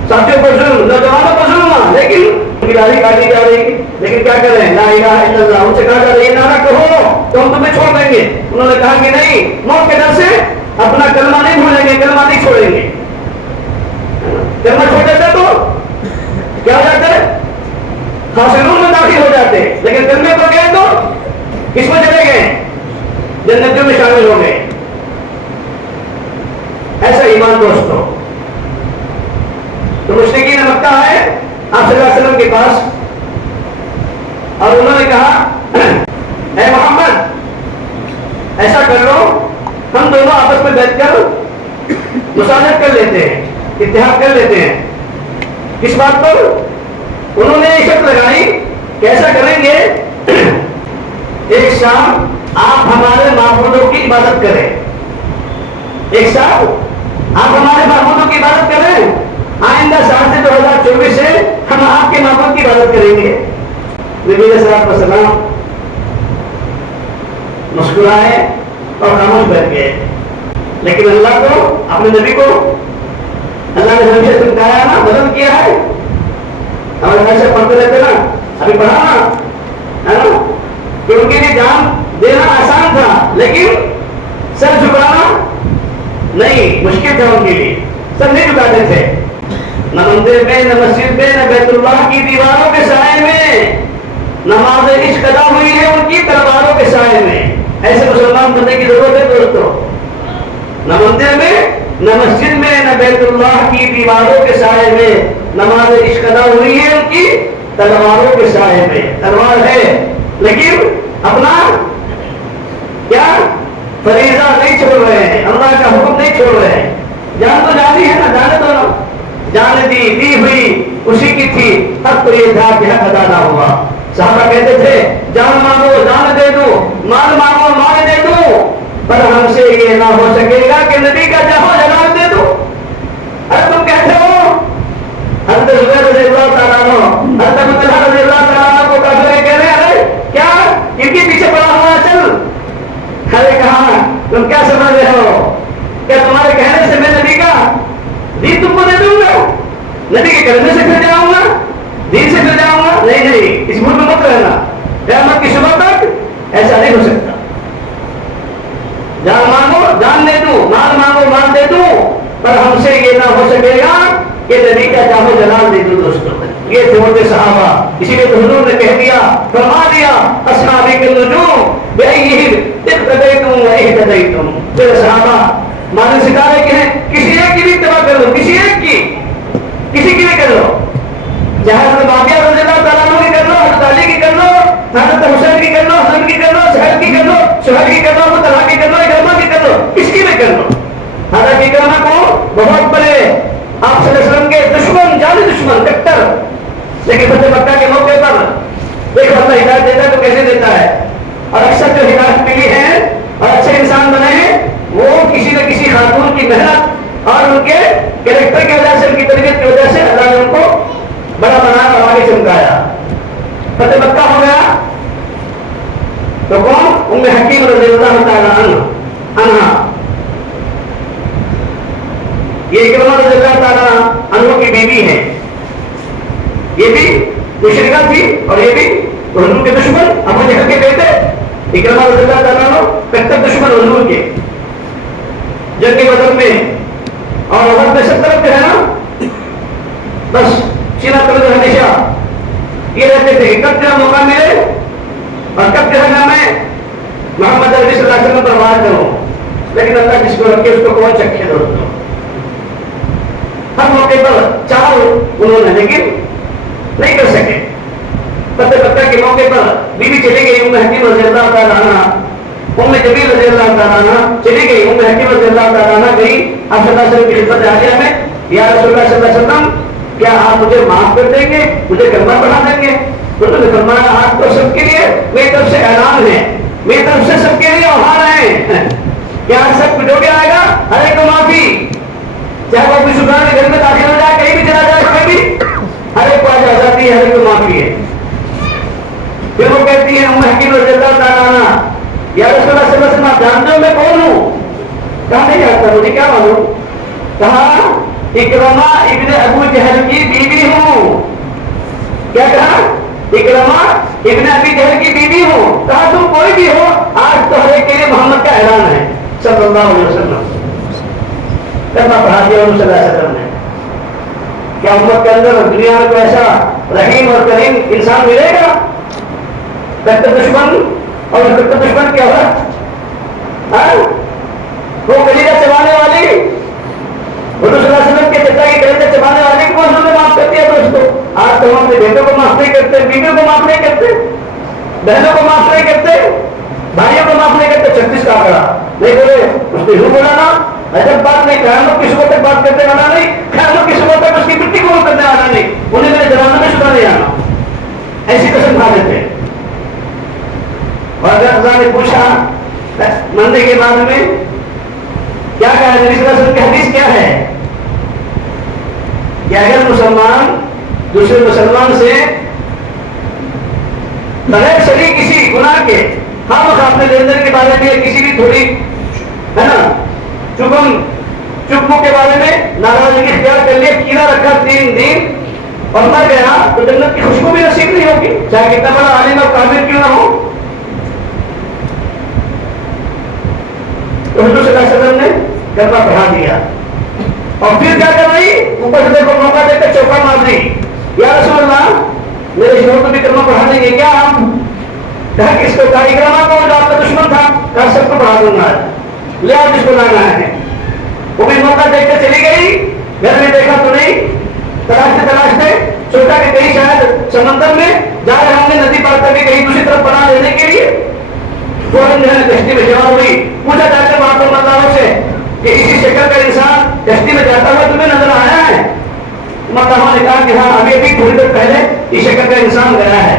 ساتھیوں پر ظلم، نوجوانوں پر ظلم، لیکن گاڑی کاٹی جا رہی، لیکن کیا کریں، لا الہ الا اللہ، ان سے کہا جا رہی ہے نعرہ کہو تو ہم تمہیں چھوڑ دیں گے، انہوں نے کہا کہ نہیں، موت کے ڈر سے اپنا کلمہ نہیں بھولیں گے، کلمہ نہیں چھوڑیں گے۔ کلمہ چھوڑ دیتے تو کیا ہو جاتا ہے، خاسرون میں داخل ہو جاتے، لیکن کلمے پر گئے تو کس میں چلے گئے، جنتیوں میں شامل ہو گئے۔ ایسا ایمان دوستو، تو مشرکین مکہ آئے آپ صلی اللہ علیہ وسلم کے پاس، اور انہوں نے کہا اے محمد ایسا کر لو، ہم دونوں آپس میں بیٹھ کر مصالحت کر لیتے ہیں، اتحاد کر لیتے ہیں۔ کس بات پر؟ انہوں نے یہ شرط لگائی کہ ایسا کریں گے، ایک شام آپ ہمارے معبودوں کی عبادت کریں، ایک شام آپ ہمارے معبودوں کی عبادت کریں، آئندہ سال سے 2024 سے ہم آپ کے معبود کی عبادت کریں گے۔ نبی علیہ الصلوۃ والسلام مسکرائے اور خاموش بیٹھ گئے، لیکن اللہ کو، اپنے نبی کو اللہ نے ہمیشہ سمجھایا نا، مدد کیا ہے، ہمارے گھر سے پڑھتے رہتے نا، ابھی پڑھا نا، ہے نا، کہ ان کے لیے جان دینا آسان تھا لیکن سر جھکانا نہیں، مشکل تھا ان کے لیے، سر نہیں جھکاتے تھے، نہ مندر میں، نہ مسجد میں، نہ بیت اللہ کی دیواروں کے سائے میں، نماز عشق ادا ہوئی ہے ان کی تلواروں کے سائے میں۔ ایسے مسلمان بننے کی ضرورت ہے دوستو، نہ مندر میں، نہ مسجد میں، نہ بیت اللہ کی دیواروں کے سائے میں، نماز عشق ادا ہوئی ہے ان کی تلواروں کے سائے میں۔ تلوار ہے لیکن اپنا کیا فریضہ نہیں چھوڑ رہے ہیں، اللہ کا حکم نہیں چھوڑ رہے ہیں۔ جان تو جانی ہے نا، جانے دو نا، جان دی ہوئی اسی کی تھی، اب تو یہ تھا کہ حق ادا نہ ہوا۔ صحابہ کہتے تھے جان مانگو جان دے دوں، مال مانگو مال دے دوں، پر ہم سے یہ نہ ہو سکے گا کہ نبی کا جہو جلال دے دوں۔ ارے تم کہتے ہو حضرت زبیر رضی اللہ تعالیٰ عنہ، حضرت طلحہ رضی اللہ تعالیٰ عنہ کو کافر کہہ رہے ہیں، ارے کیا ان کے پیچھے پڑا ہوا چل؟ ارے کہا تم کیا سمجھ رہے ہو، کیا تمہارے کہنے سے میں نبی کا دین تم کو دے دوں گا، نبی کے کلمے سے پھر جاؤں گا، دین سے پھر جاؤں گا؟ نہیں نہیں، اس ملک میں مت رہنا، قیامت کی صبح تک ایسا نہیں ہو سکتا۔ جان مانگو جان دے دوں، مال مانگو مال دے دوں، پر ہم سے یہ نہ ہو سکے گا کہ نبی کا جاہو جلال دے دوں۔ دوستو یہ تھے وہ صحابہ، اسی لیے تو حضور نے کہہ دیا، فرما دیا اصحابی کے نجوم بأیہم اقتدیتم واہتدیتم، میرے صحابہ مانے ستارے کے ہیں، کسی ایک کی بھی اتباع کر لو، کسی ایک کی، کسی کی بھی کر لو، چاہے حضرت باقیہ رضی اللہ تعالیٰ عنہ کی کر لو، حضرت علی کی کر لو، حضرت حسین کی کر لو، حسن کی کر لو، سہیل کی کر لو، سہیل کی کر لو، ابو طلحہ کی کر لو، اکرمہ کی کر لو، کس کی بھی کر لو۔ حضرت اکرمہ کو بہت بڑے آپ صلی اللہ علیہ وسلم کے دشمن، جانی دشمن، کٹر، لیکن فتح مکہ کے موقع پر دیکھو اللہ ہدایت دیتا ہے تو کیسے دیتا ہے، اور اکثر جو ہدایت ملی ہے اور اچھے انسان بنے ہیں وہ کسی نہ کسی خاتون کی محنت اور ان کے کریکٹر کی وجہ سے، ان کی تربیت کی وجہ سے اللہ نے ان کو بڑا بنایا اور آگے چمکایا۔ فتح مکہ ہو گیا تو کون؟ ام حکیم رضی اللہ تعالی عنہا، یہ اکرمہ رضی اللہ تعالی عنہ کی بیوی ہے، یہ بھی مشرکہ تھی اور یہ بھی حضور کے دشمن، ابو جہل کے بیٹے، اکرمہ رضی اللہ تعالی عنہ کٹر دشمن حضور کے، جنگ بدر میں اور احد میں 70 جو ہے نا بس سینہ تلے ہمیشہ یہ رہتے تھے کہ کب تیرا موقع ملے اور کب تیرا نام ہے محمد عربی صلی اللہ علیہ وسلم پر وار کرو. لیکن اللہ جس کو رکھے اس کو کون چکھے دوستوں. ہر موقع پر چاہا انہوں نے لیکن نہیں کر سکے. پتہ کے موقع پر بیوی چلی گئی ام حکیم رضی اللہ تعالیٰ عنہ, ام جمیل رضی اللہ تعالیٰ عنہ چلی گئی, ام حکیم رضی اللہ تعالیٰ عنہ گئی آپ صلی اللہ علیہ وسلم کی خدمت عالیہ میں, یا رسول اللہ صلی اللہ علیہ وسلم کیا آپ مجھے معاف کر دیں گے, مجھے کلمہ پڑھا دیں گے؟ انہوں نے فرمایا آپ تو سب کے لیے میری طرف سے اعلان ہے, میری طرف سے سب کے لیے آہوان ہے, کیا سب جو بھی آئے گا ہر ایک کو معافی, چاہے وہ کوئی سلطان کے گھر میں داخل ہو جائے, کہیں بھی چلا جائے, کوئی بھی, ہر ایک کو آج آزادی ہے, ہر ایک کو معافی ہے. پھر وہ کہتی ہے ام حکیم رضی اللہ تعالیٰ عنہ, یا رسول اللہ صلی اللہ علیہ وسلم آپ جانتے ہو میں کون ہوں؟ کہا نہیں جانتا, مجھے کیا معلوم. کہا اکرمہ ابن ابو جہل کی بیوی ہوں. کیا کہا؟ اکرمہ ابن ابی جہل کی بیوی ہوں. کہا تم کوئی بھی ہو, آج تو ہر ایک کے لیے محمد کا اعلان ہے صلی اللہ علیہ وسلم. کلمہ پڑھا دیا صلی اللہ علیہ وسلم نے. کیا امت کے اندر دنیا میں کوئی ایسا رحیم اور کریم انسان ملے گا؟ دشمن اور دشمن کیا ہوا, وہ کلیجہ چبانے والی, حضور صلی اللہ علیہ وسلم کے چچا کی کلیجہ چبانے والی کو حضور نے معاف کر دیا. دوستو آج تو ہم اپنے بیٹوں کو معاف نہیں کرتے, بیویوں کو معاف نہیں کرتے, بہنوں کو معاف نہیں کرتے, بھائیوں کو معاف نہیں کرتے. 36 کا آنکڑا نہیں بولے اس پہ جھوٹ بولانا عجب بات نہیں, قیامت کی صبح تک بات کرنے والا نہیں, قیامت کی صبح تک اس کی مٹی کو کرنے والا نہیں, انہیں میرے جنازے میں شدہ نہیں آنا, ایسی قسم کھا دیتے. اور اگر خدا نے پوچھا مرنے کے بعد میں کیا کہا نبی صلی اللہ علیہ وسلم کی حدیث کیا ہے کہ اگر مسلمان دوسرے مسلمان سے بغیر شریک کسی گناہ کے ہم اپنے لین دین کے بارے میں کسی بھی تھوڑی ہے نا چپو کے بارے میں ناراضگی اختیار کر لیا, کینہ رکھا 3 دن اور مر گیا تو جنت کی خوشبو بھی نصیب نہیں ہوگی, چاہے کتنا بڑا عالم اور کامل کیوں نہ ہو. تو حضور صلی اللہ علیہ وسلم نے کلمہ پڑھا دیا اور پھر کیا کر رہی, اوپر سے دیکھو موقع دے کر چوکا مار دی, یا رسول اللہ میرے شوہر کو بھی کلمہ پڑھا دیں گے کیا آپ؟ کہا کس کو؟ کہا اکرمہ کو جو آپ کا دشمن تھا. کہا سب کو پڑھا دوں گا, لے آپ جس کو لانا ہے. وہ بھی موقع دیکھ کر چلی گئی, گھر میں دیکھا تو نہیں, تلاشتے سوچا کہ کہیں شاید سمندر میں جا رہے ہوں گے, ندی پار کر کے کہیں دوسری طرف پناہ لینے کے لیے. فوراً جو ہے کشتی میں جمع ہوئی, پوچھا جاتے وہاں پر مرداروں سے کہ اسی شکل کا انسان کشتی میں جاتا ہوا تمہیں نظر آیا ہے؟ مرداروں نے کہا کہ ہاں ابھی تھوڑی دیر پہلے اس شکل کا انسان گیا ہے.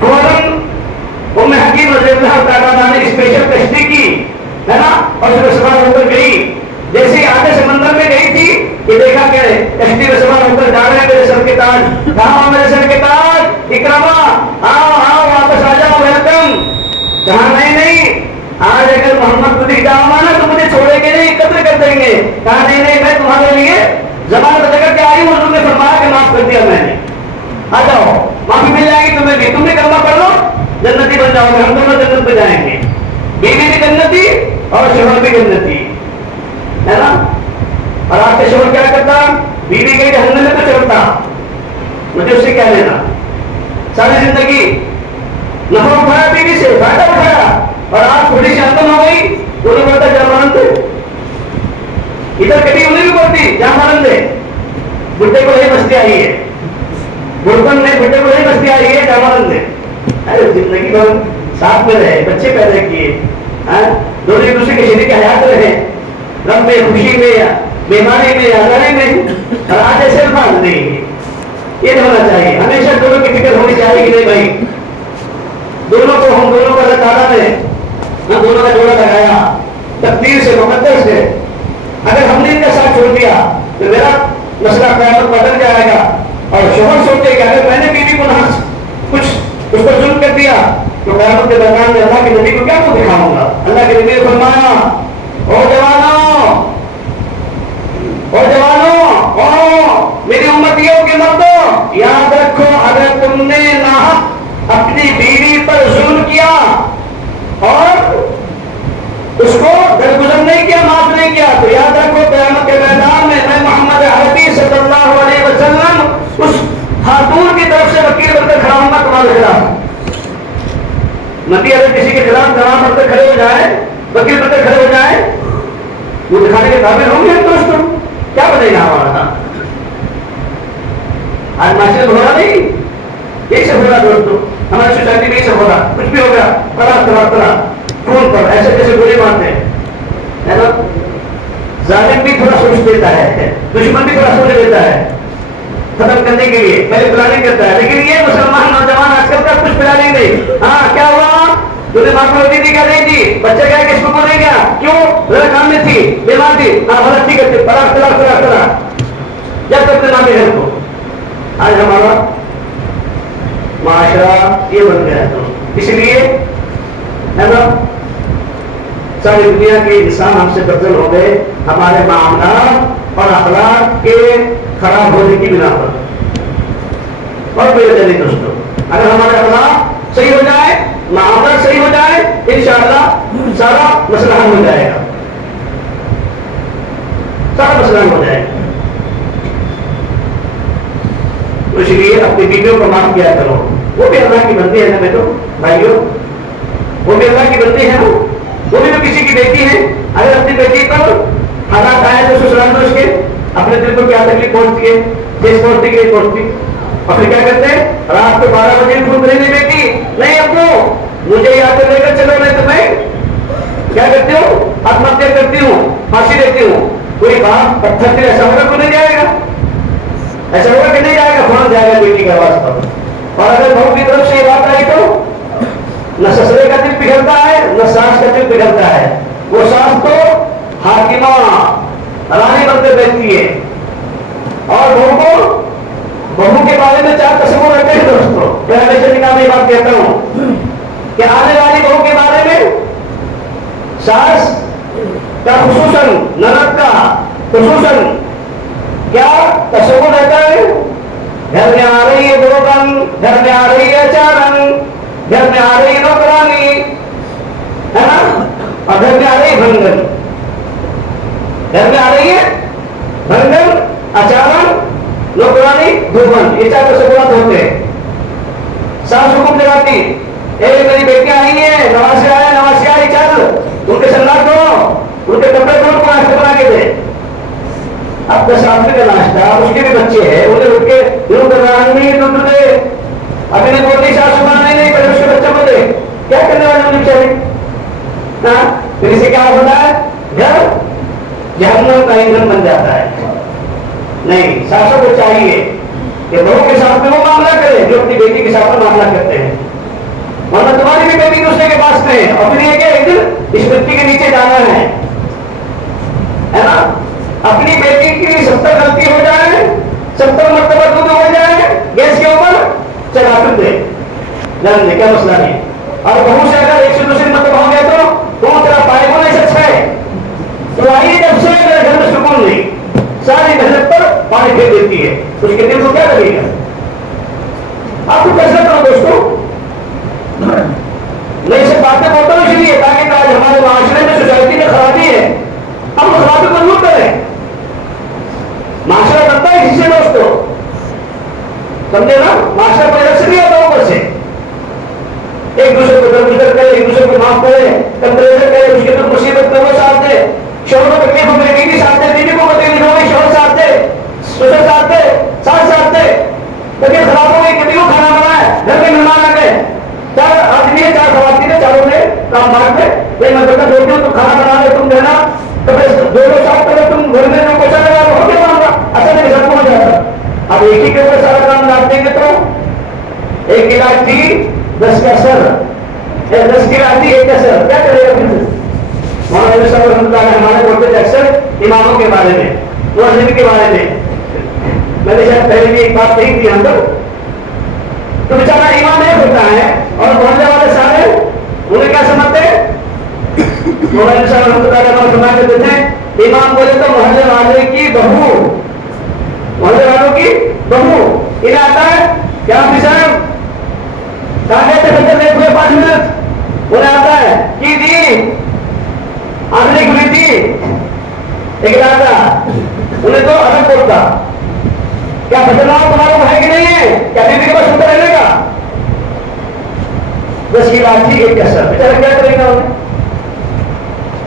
فوراً ام حکیم رضی اللہ تعالیٰ عنہ نے اسپیشل کشتی کی ہے نا, اور اس میں سوار ہو کر گئی. جیسے ہی آدھے سمندر میں گئی تھی کہ دیکھا کہ کشتی میں سوار ہو کر جا رہے ہیں میرے سر کے تاج. کہاں میرے سر کے تاج, اکرمہ آؤ آؤ واپس آ جاؤ, ویلکم. کہا نہیں, آج اگر محمد کو دکھ جاؤں گا نا تو مجھے چھوڑیں گے نہیں, قتل کر دیں گے. کہا نہیں میں تمہارے لیے زبان بتا کر کے آئی ہوں. حضور نے فرمایا کہ معاف کر دیا میں نے, آ جاؤ معافی مل جائے گی تمہیں بھی, تم نے کلمہ پڑھ لو جنتی بن جاؤ گے, ہم دونوں جنت پہ جائیں گے. بیوی بھی جنتی اور شوہر بھی جنتی ہے نا. اور آپ کے شوہر کیا کرتا, بیوی گئی جہنم میں تو چڑھتا, مجھے اس سے کیا لینا. ساری زندگی نفع اٹھایا بیوی سے, فائدہ اٹھایا, اور آپ تھوڑی سی ختم ہو گئی تو نہیں پڑتا جامانند دے, ادھر کبھی انہیں بھی پڑتی جامانند دے. بڈھے کو نہیں مستی آئی ہے, بڑھپن نے بڈھے کو نہیں مستی آئی ہے, جامانند دے. ارے زندگی بھر ساتھ میں رہے, بچے پیدا کیے, دونوں ایک دوسرے کے شریک حیات رہے, غم میں خوشی میں بیماری میں آزاری میں, اور آج ایسے الفاظ نہیں ہے. یہ نہیں ہونا چاہیے, ہمیشہ دونوں کی فکر ہونی چاہیے کہ نہیں بھائی دونوں کو, ہم دونوں کو اللہ تعالیٰ نے ہم دونوں کا جوڑا لگایا تقدیر سے, مقدر سے. اگر ہم نے ان کا ساتھ چھوڑ دیا تو میرا مسئلہ قیامت بدل جائے گا. اور شوہر سوچے کہ اگر میں نے بیوی کو نہ کچھ اس پر ظلم کر دیا تو قیامت کے درمیان میں اللہ کے نبی کو کیا کو دکھاؤں گا. اللہ کے نبی نے فرمایا, او جوانوں میری امتیوں کے مردوں, یاد رکھو اگر تم نے ناحق اپنی بیوی پر ظلم کیا اور اس کو درگزر نہیں کیا, معاف نہیں کیا, تو یاد رکھو قیامت کے میدان میں محمد عربی صلی اللہ علیہ وسلم طرف سے وکیل بن کر کھڑا ہوں گا تمہارے خلاف. نبی اگر کسی کے خلاف گواہ بن کر کھڑے ہو جائے, وکیل بن کر کھڑے ہو جائے, وہ دکھانے کے قابل ہوں گے دوستوں؟ کیا بنے گا ہمارا کام؟ آج معاشرے میں ہو رہا نہیں, یہی سب ہو رہا دوستوں. ہماری سوسائٹی میں یہ سب ہو رہا, کچھ بھی ہو گیا طرح فون پر ایسے کیسے گولی مارتے ہیں نا. ظالم بھی تھوڑا سوچ دیتا ہے, دشمن بھی تھوڑا سوچ دیتا ہے ختم کرنے کے لیے, پہلے پلاننگ کرتا ہے. لیکن یہ مسلمان نوجوان آج کل کا کچھ پلاننگ نہیں. ہاں کیا ہوا, تو نے ماں کو روٹی دی کیا نہیں دی, بچے گیا کس کو نہیں گیا, کیوں ذرا کام میں تھی, بیمار تھی, ہاں غلطی کرتے پڑا جب تک ماں کے گھر کو. آج ہمارا معاشرہ یہ بن گیا ہے. اس لیے ہے نا ساری دنیا کے انسان ہم سے بدل ہو گئے ہمارے معاملات اور اخلاق کے خراب ہونے کی بنا پر. اور کوئی وجہ نہیں دوستوں. اگر ہمارے اخلاق صحیح ہو جائے, معاملات صحیح ہو جائے, انشاءاللہ سارا مسئلہ حل ہو جائے گا, سارا مسئلہ حل ہو جائے گا. اس لیے اپنی بیویوں کو معاف کیا کرو, وہ بھی اللہ کی بندی ہے نا بیٹو بھائیوں, وہ بھی اللہ کی بندی ہے نا, وہ بھی تو کسی کی بیٹی ہے. اگر اپنی بیٹی پر حالات آئے تو سسرال میں اس کے اپنے دل کو کیا تکلیف پہنچتی ہے, جس پہنچتی کہ پہنچتی, اور پھر کیا کرتے ہیں رات کو 12 بجے فون کریں گے بیٹی نہیں ابو مجھے یہاں پہ لے کر چلو, نہیں تو میں کیا کرتی ہوں آتمہتیا کرتی ہوں, پھانسی دیتی ہوں. کوئی بات پتھر سے ایسا ہوگا کو نہیں جائے گا, ایسا ہوگا کہ نہیں جائے گا, فوراً جائے گا بیٹی کی آواز پر. اور اگر بہو کی طرف سے یہ بات آئی تو نہ سسرے کا دل پگھلتا ہے نہ ساس کا دل پگھلتا ہے. وہ ساس تو حاکمہ رانی بن کر بیٹھتی ہے, اور بہو کے بارے میں 4 تصور رکھتے ہیں دوستوں. میں ہمیشہ نکاح میں یہ بات کہتا ہوں کہ آنے والی بہو کے بارے میں ساس کا خصوصاً نند کا خصوصاً کیا تصور رہتا ہے, گھر میں آ رہی ہے 2 رنگ, گھر میں آ رہی ہے 4 رنگ, گھر میں آ رہی ہے نوکرانی ہے نا, اور گھر میں آ رہی ہے بھنگن, گھر میں آ رہی ہے بھنگن, اچارن, نوکرانی, دھوبن, یہ 4 تصورات ہوتے ہیں. ساس حکم لگاتی, اے میری بیٹی آئی ہے, نواز آیا, نواز آئی, چل ان کے سلاد دو, ان کے کپڑے دو, کو ناشتہ بنا کے دے. اب 10 آدمی کا ناشتہ, اس کے بھی بچے ہیں, انہیں اٹھ کے دودھ دے, ابھی نے بولتی ساس ماں نہیں, پہلے اس کے بچوں کو دے. کیا کرنے والے ہیں بیچارے, پھر اسے کیا ہوتا ہے گھر جہنم کا ایندھن بن جاتا ہے. نہیں, ساسوں کو چاہیے کہ بہو کے ساتھ میں وہ معاملہ کرے جو اپنی بیٹی کے ساتھ معاملہ کرتے ہیں, ورنہ تمہاری بھی بیٹی دوسرے کے پاس نہیں, اور پھر یہ کہ ایک دن اس مٹی کے نیچے جانا ہے نا. اپنی بیٹی کی 70 غلطی ہو جائے, 70 مرتبہ دودھ ہو جائے گیس کے اوپر, چلا کر دے, جان دے, کیا مسئلہ نہیں. اور بہو سے اگر 1 سے 2 مرتبہ ہو گیا تو تیرا پائے کو نہیں سچ ہے, تو آئی جب سے میرے گھر میں سکون نہیں, ساری محنت پر پانی پھیر دیتی ہے, اس کے دل کو کیا لگے گا. آپ کو کیسے کرو دوستوں, میں اسے باتیں بولتا ہوں اس لیے تاکہ آج ہمارے معاشرے میں سوسائٹی میں خرابی ہے, ہم خرابی کو دور کریں. معاشرہ بنتا ہے اسی سے دوستوں, سمجھے نا, معاشرہ کو سے نہیں ہوتا اوپر سے. ایک دوسرے کو درگزر کرے, ایک دوسرے کو معاف کرے, کمپریزر کرے, اس کے بعد مصیبت میں وہ ساتھ دے, شوہر کو تکلیف ہو گئی بیوی ساتھ دے, بیوی کو تکلیف ہو گئی شوہر ساتھ دے, سسر ساتھ دے, ساس ساتھ دے. طبیعت خراب ہو گئی, کبھی کو کھانا بنایا, گھر کے مہمان آ گئے, 4 آدمی ہے, 4 خواتین ہے, چاروں نے کام بانٹ میں, یہ مطلب دوڑتے ہو, تم کھانا بنا رہے, تم دینا, تو پھر 2 لوگ صاف کرو, تم گھر میں جو پوچھا لگا ہو کیا معاملہ, اچھا نہیں سب کو ہو جاتا. اب ایک ہی کے اوپر سارا کام ڈال دیں گے تو ایک کی لاٹ تھی 10 کا سر, 10 کی لاٹ تھی 1 کا سر, کیا کرے گا پھر. مولانا صاحب رحمۃ اللہ علیہ ہمارے بولتے تھے اکثر اماموں کے بارے میں, مؤذن کے بارے میں, میں نے شاید پہلے بھی ایک بات کہی تھی ہم لوگ, تو بیچارہ امام ایک ہوتا ہے اور محلے والے سارے انہیں کیا سمجھتے ہیں. مولانا صاحب رحمۃ اللہ علیہ فرمایا کرتے تھے امام بولے تو محلے والے کی بہو, محلے والوں کی بہو, انہیں آتا ہے کیا بھی صاحب کہاں گئے تھے نہیں ہوئے 5 منٹ, انہیں آتا ہے کی دی آدمی گری تھی ایک آتا, انہیں تو ادب بولتا, کیا بدلاؤ تمہارے کو ہے کہ نہیں ہے, ہے کیا بیوی کے پاس ہوتا رہنے کا؟ 10 کی لاٹھی ایک کا سر، بیچارہ کیا کرے گا انہیں؟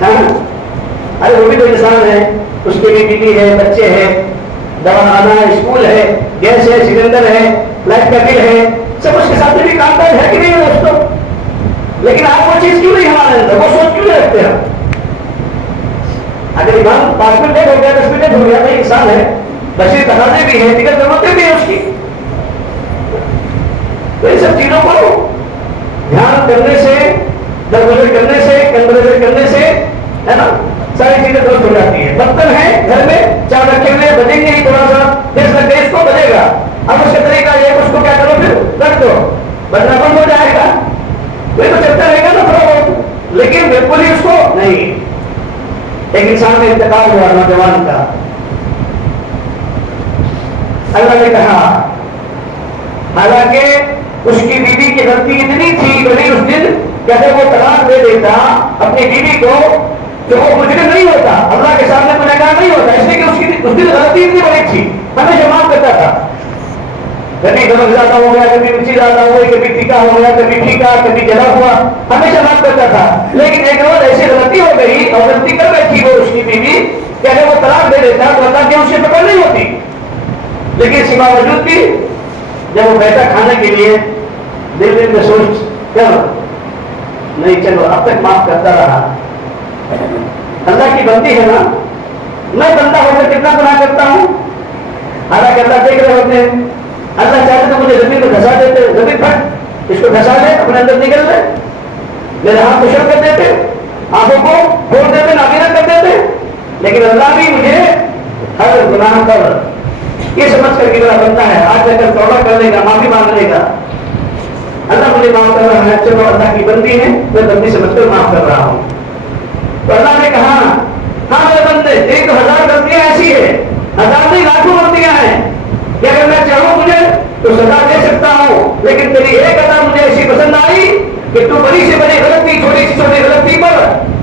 ہاں ارے وہ بھی تو انسان ہے، اس کی بھی بیوی ہے، بچے ہیں، دوا خانہ ہے، اسکول ہے، گیس ہے، سلنڈر ہے، لائٹ کا بل ہے، سب اس کے ساتھ بھی کام کاج ہے کہ نہیں ہے دوستوں؟ لیکن آپ وہ چیز کیوں نہیں ہمارے اندر، وہ سوچ کیوں نہیں رکھتے ہیں؟ اگر ایمان 5 منٹ لیٹ ہو گیا، 10 منٹ لیٹ ہو گیا، بھائی انسان ہے، بشری تقاضے بھی ہیں، دیگر ضرورتیں بھی ہیں اس کی، تو ان سب چیزوں کو دھیان کرنے سے، درگزر کرنے سے، کنگریزر کرنے سے، ہے نا، ساری چیزیں درست ہو جاتی ہیں. برتن ہے گھر میں چار رکھے ہوئے، بجیں گے ہی تھوڑا سا، دیش کو بجے گا، اب اس کا طریقہ یہ اس کو کیا کرو، پھر رکھ دو، بجنا بند ہو جائے گا، وہ تو چلتا رہے گا نا تھوڑا بہت، لیکن بالکل ہی اس کو نہیں. ایک انسان کا انتقال ہوا نوجوان کا، اللہ نے کہا، حالانکہ اس کی بیوی کی غلطی اتنی تھی کہ نہیں، اس دن کہتے وہ طلاق دے دیتا اپنی بیوی کو تو وہ مجرم نہیں ہوتا، اللہ کے سامنے گنہگار نہیں ہوتا، اس لیے کہ اس دن غلطی اتنی بڑی تھی، ہمیشہ معاف کرتا تھا. کبھی نمک زیادہ ہو گیا، کبھی مرچی زیادہ ہو گئی، کبھی تیکھا ہو گیا، کبھی پھیکا، کبھی جلا ہوا، ہمیشہ معاف کرتا تھا. لیکن ایک روز ایسی غلطی ہو گئی اور غلطی کر بیٹھی وہ اس کی بیوی کہ اگر وہ طلاق دے دیتا تو اللہ کی اس سے پکڑ نہیں ہوتی. لیکن اس باوجود بھی جب وہ بیٹھا کھانے کے لیے، دل میں سوچ چلو نہیں، چلو اب تک معاف کرتا رہا، اللہ کی بندی ہے نا، میں بندہ ہو کر کتنا گناہ کرتا ہوں، حالانکہ اللہ دیکھ رہے ہوتے ہیں. اللہ چاہتے تو مجھے زمین میں دھسا دیتے، زمین پھٹ، اس کو دھسا دے، اپنے اندر نکل دے، میرے ہاتھ کو شر کر دیتے، آنکھوں کو پھوڑ دیتے، نابینا کر دیتے. لیکن اللہ بھی مجھے ہر گناہ پر یہ سمجھ کر کے میرا بندہ ہے، آج جا کر توبہ کر لے گا، معافی مانگ لے گا، اللہ مجھے معاف کر رہا ہے، چلو اللہ کی بندی ہے، میں بندی سمجھ کر معاف کر رہا ہوں. تو اللہ نے کہا، ہاں میرے بندے، ایک تو 1000 غلطیاں ایسی ہے، 1000 نہیں لاکھوں غلطیاں ہیں کہ اگر میں چاہوں مجھے تو سزا دے سکتا ہوں، لیکن تیری ایک ادا مجھے ایسی پسند آئی کہ تو بڑی سے بڑی غلطی، چھوٹی سے چھوٹی غلطی پر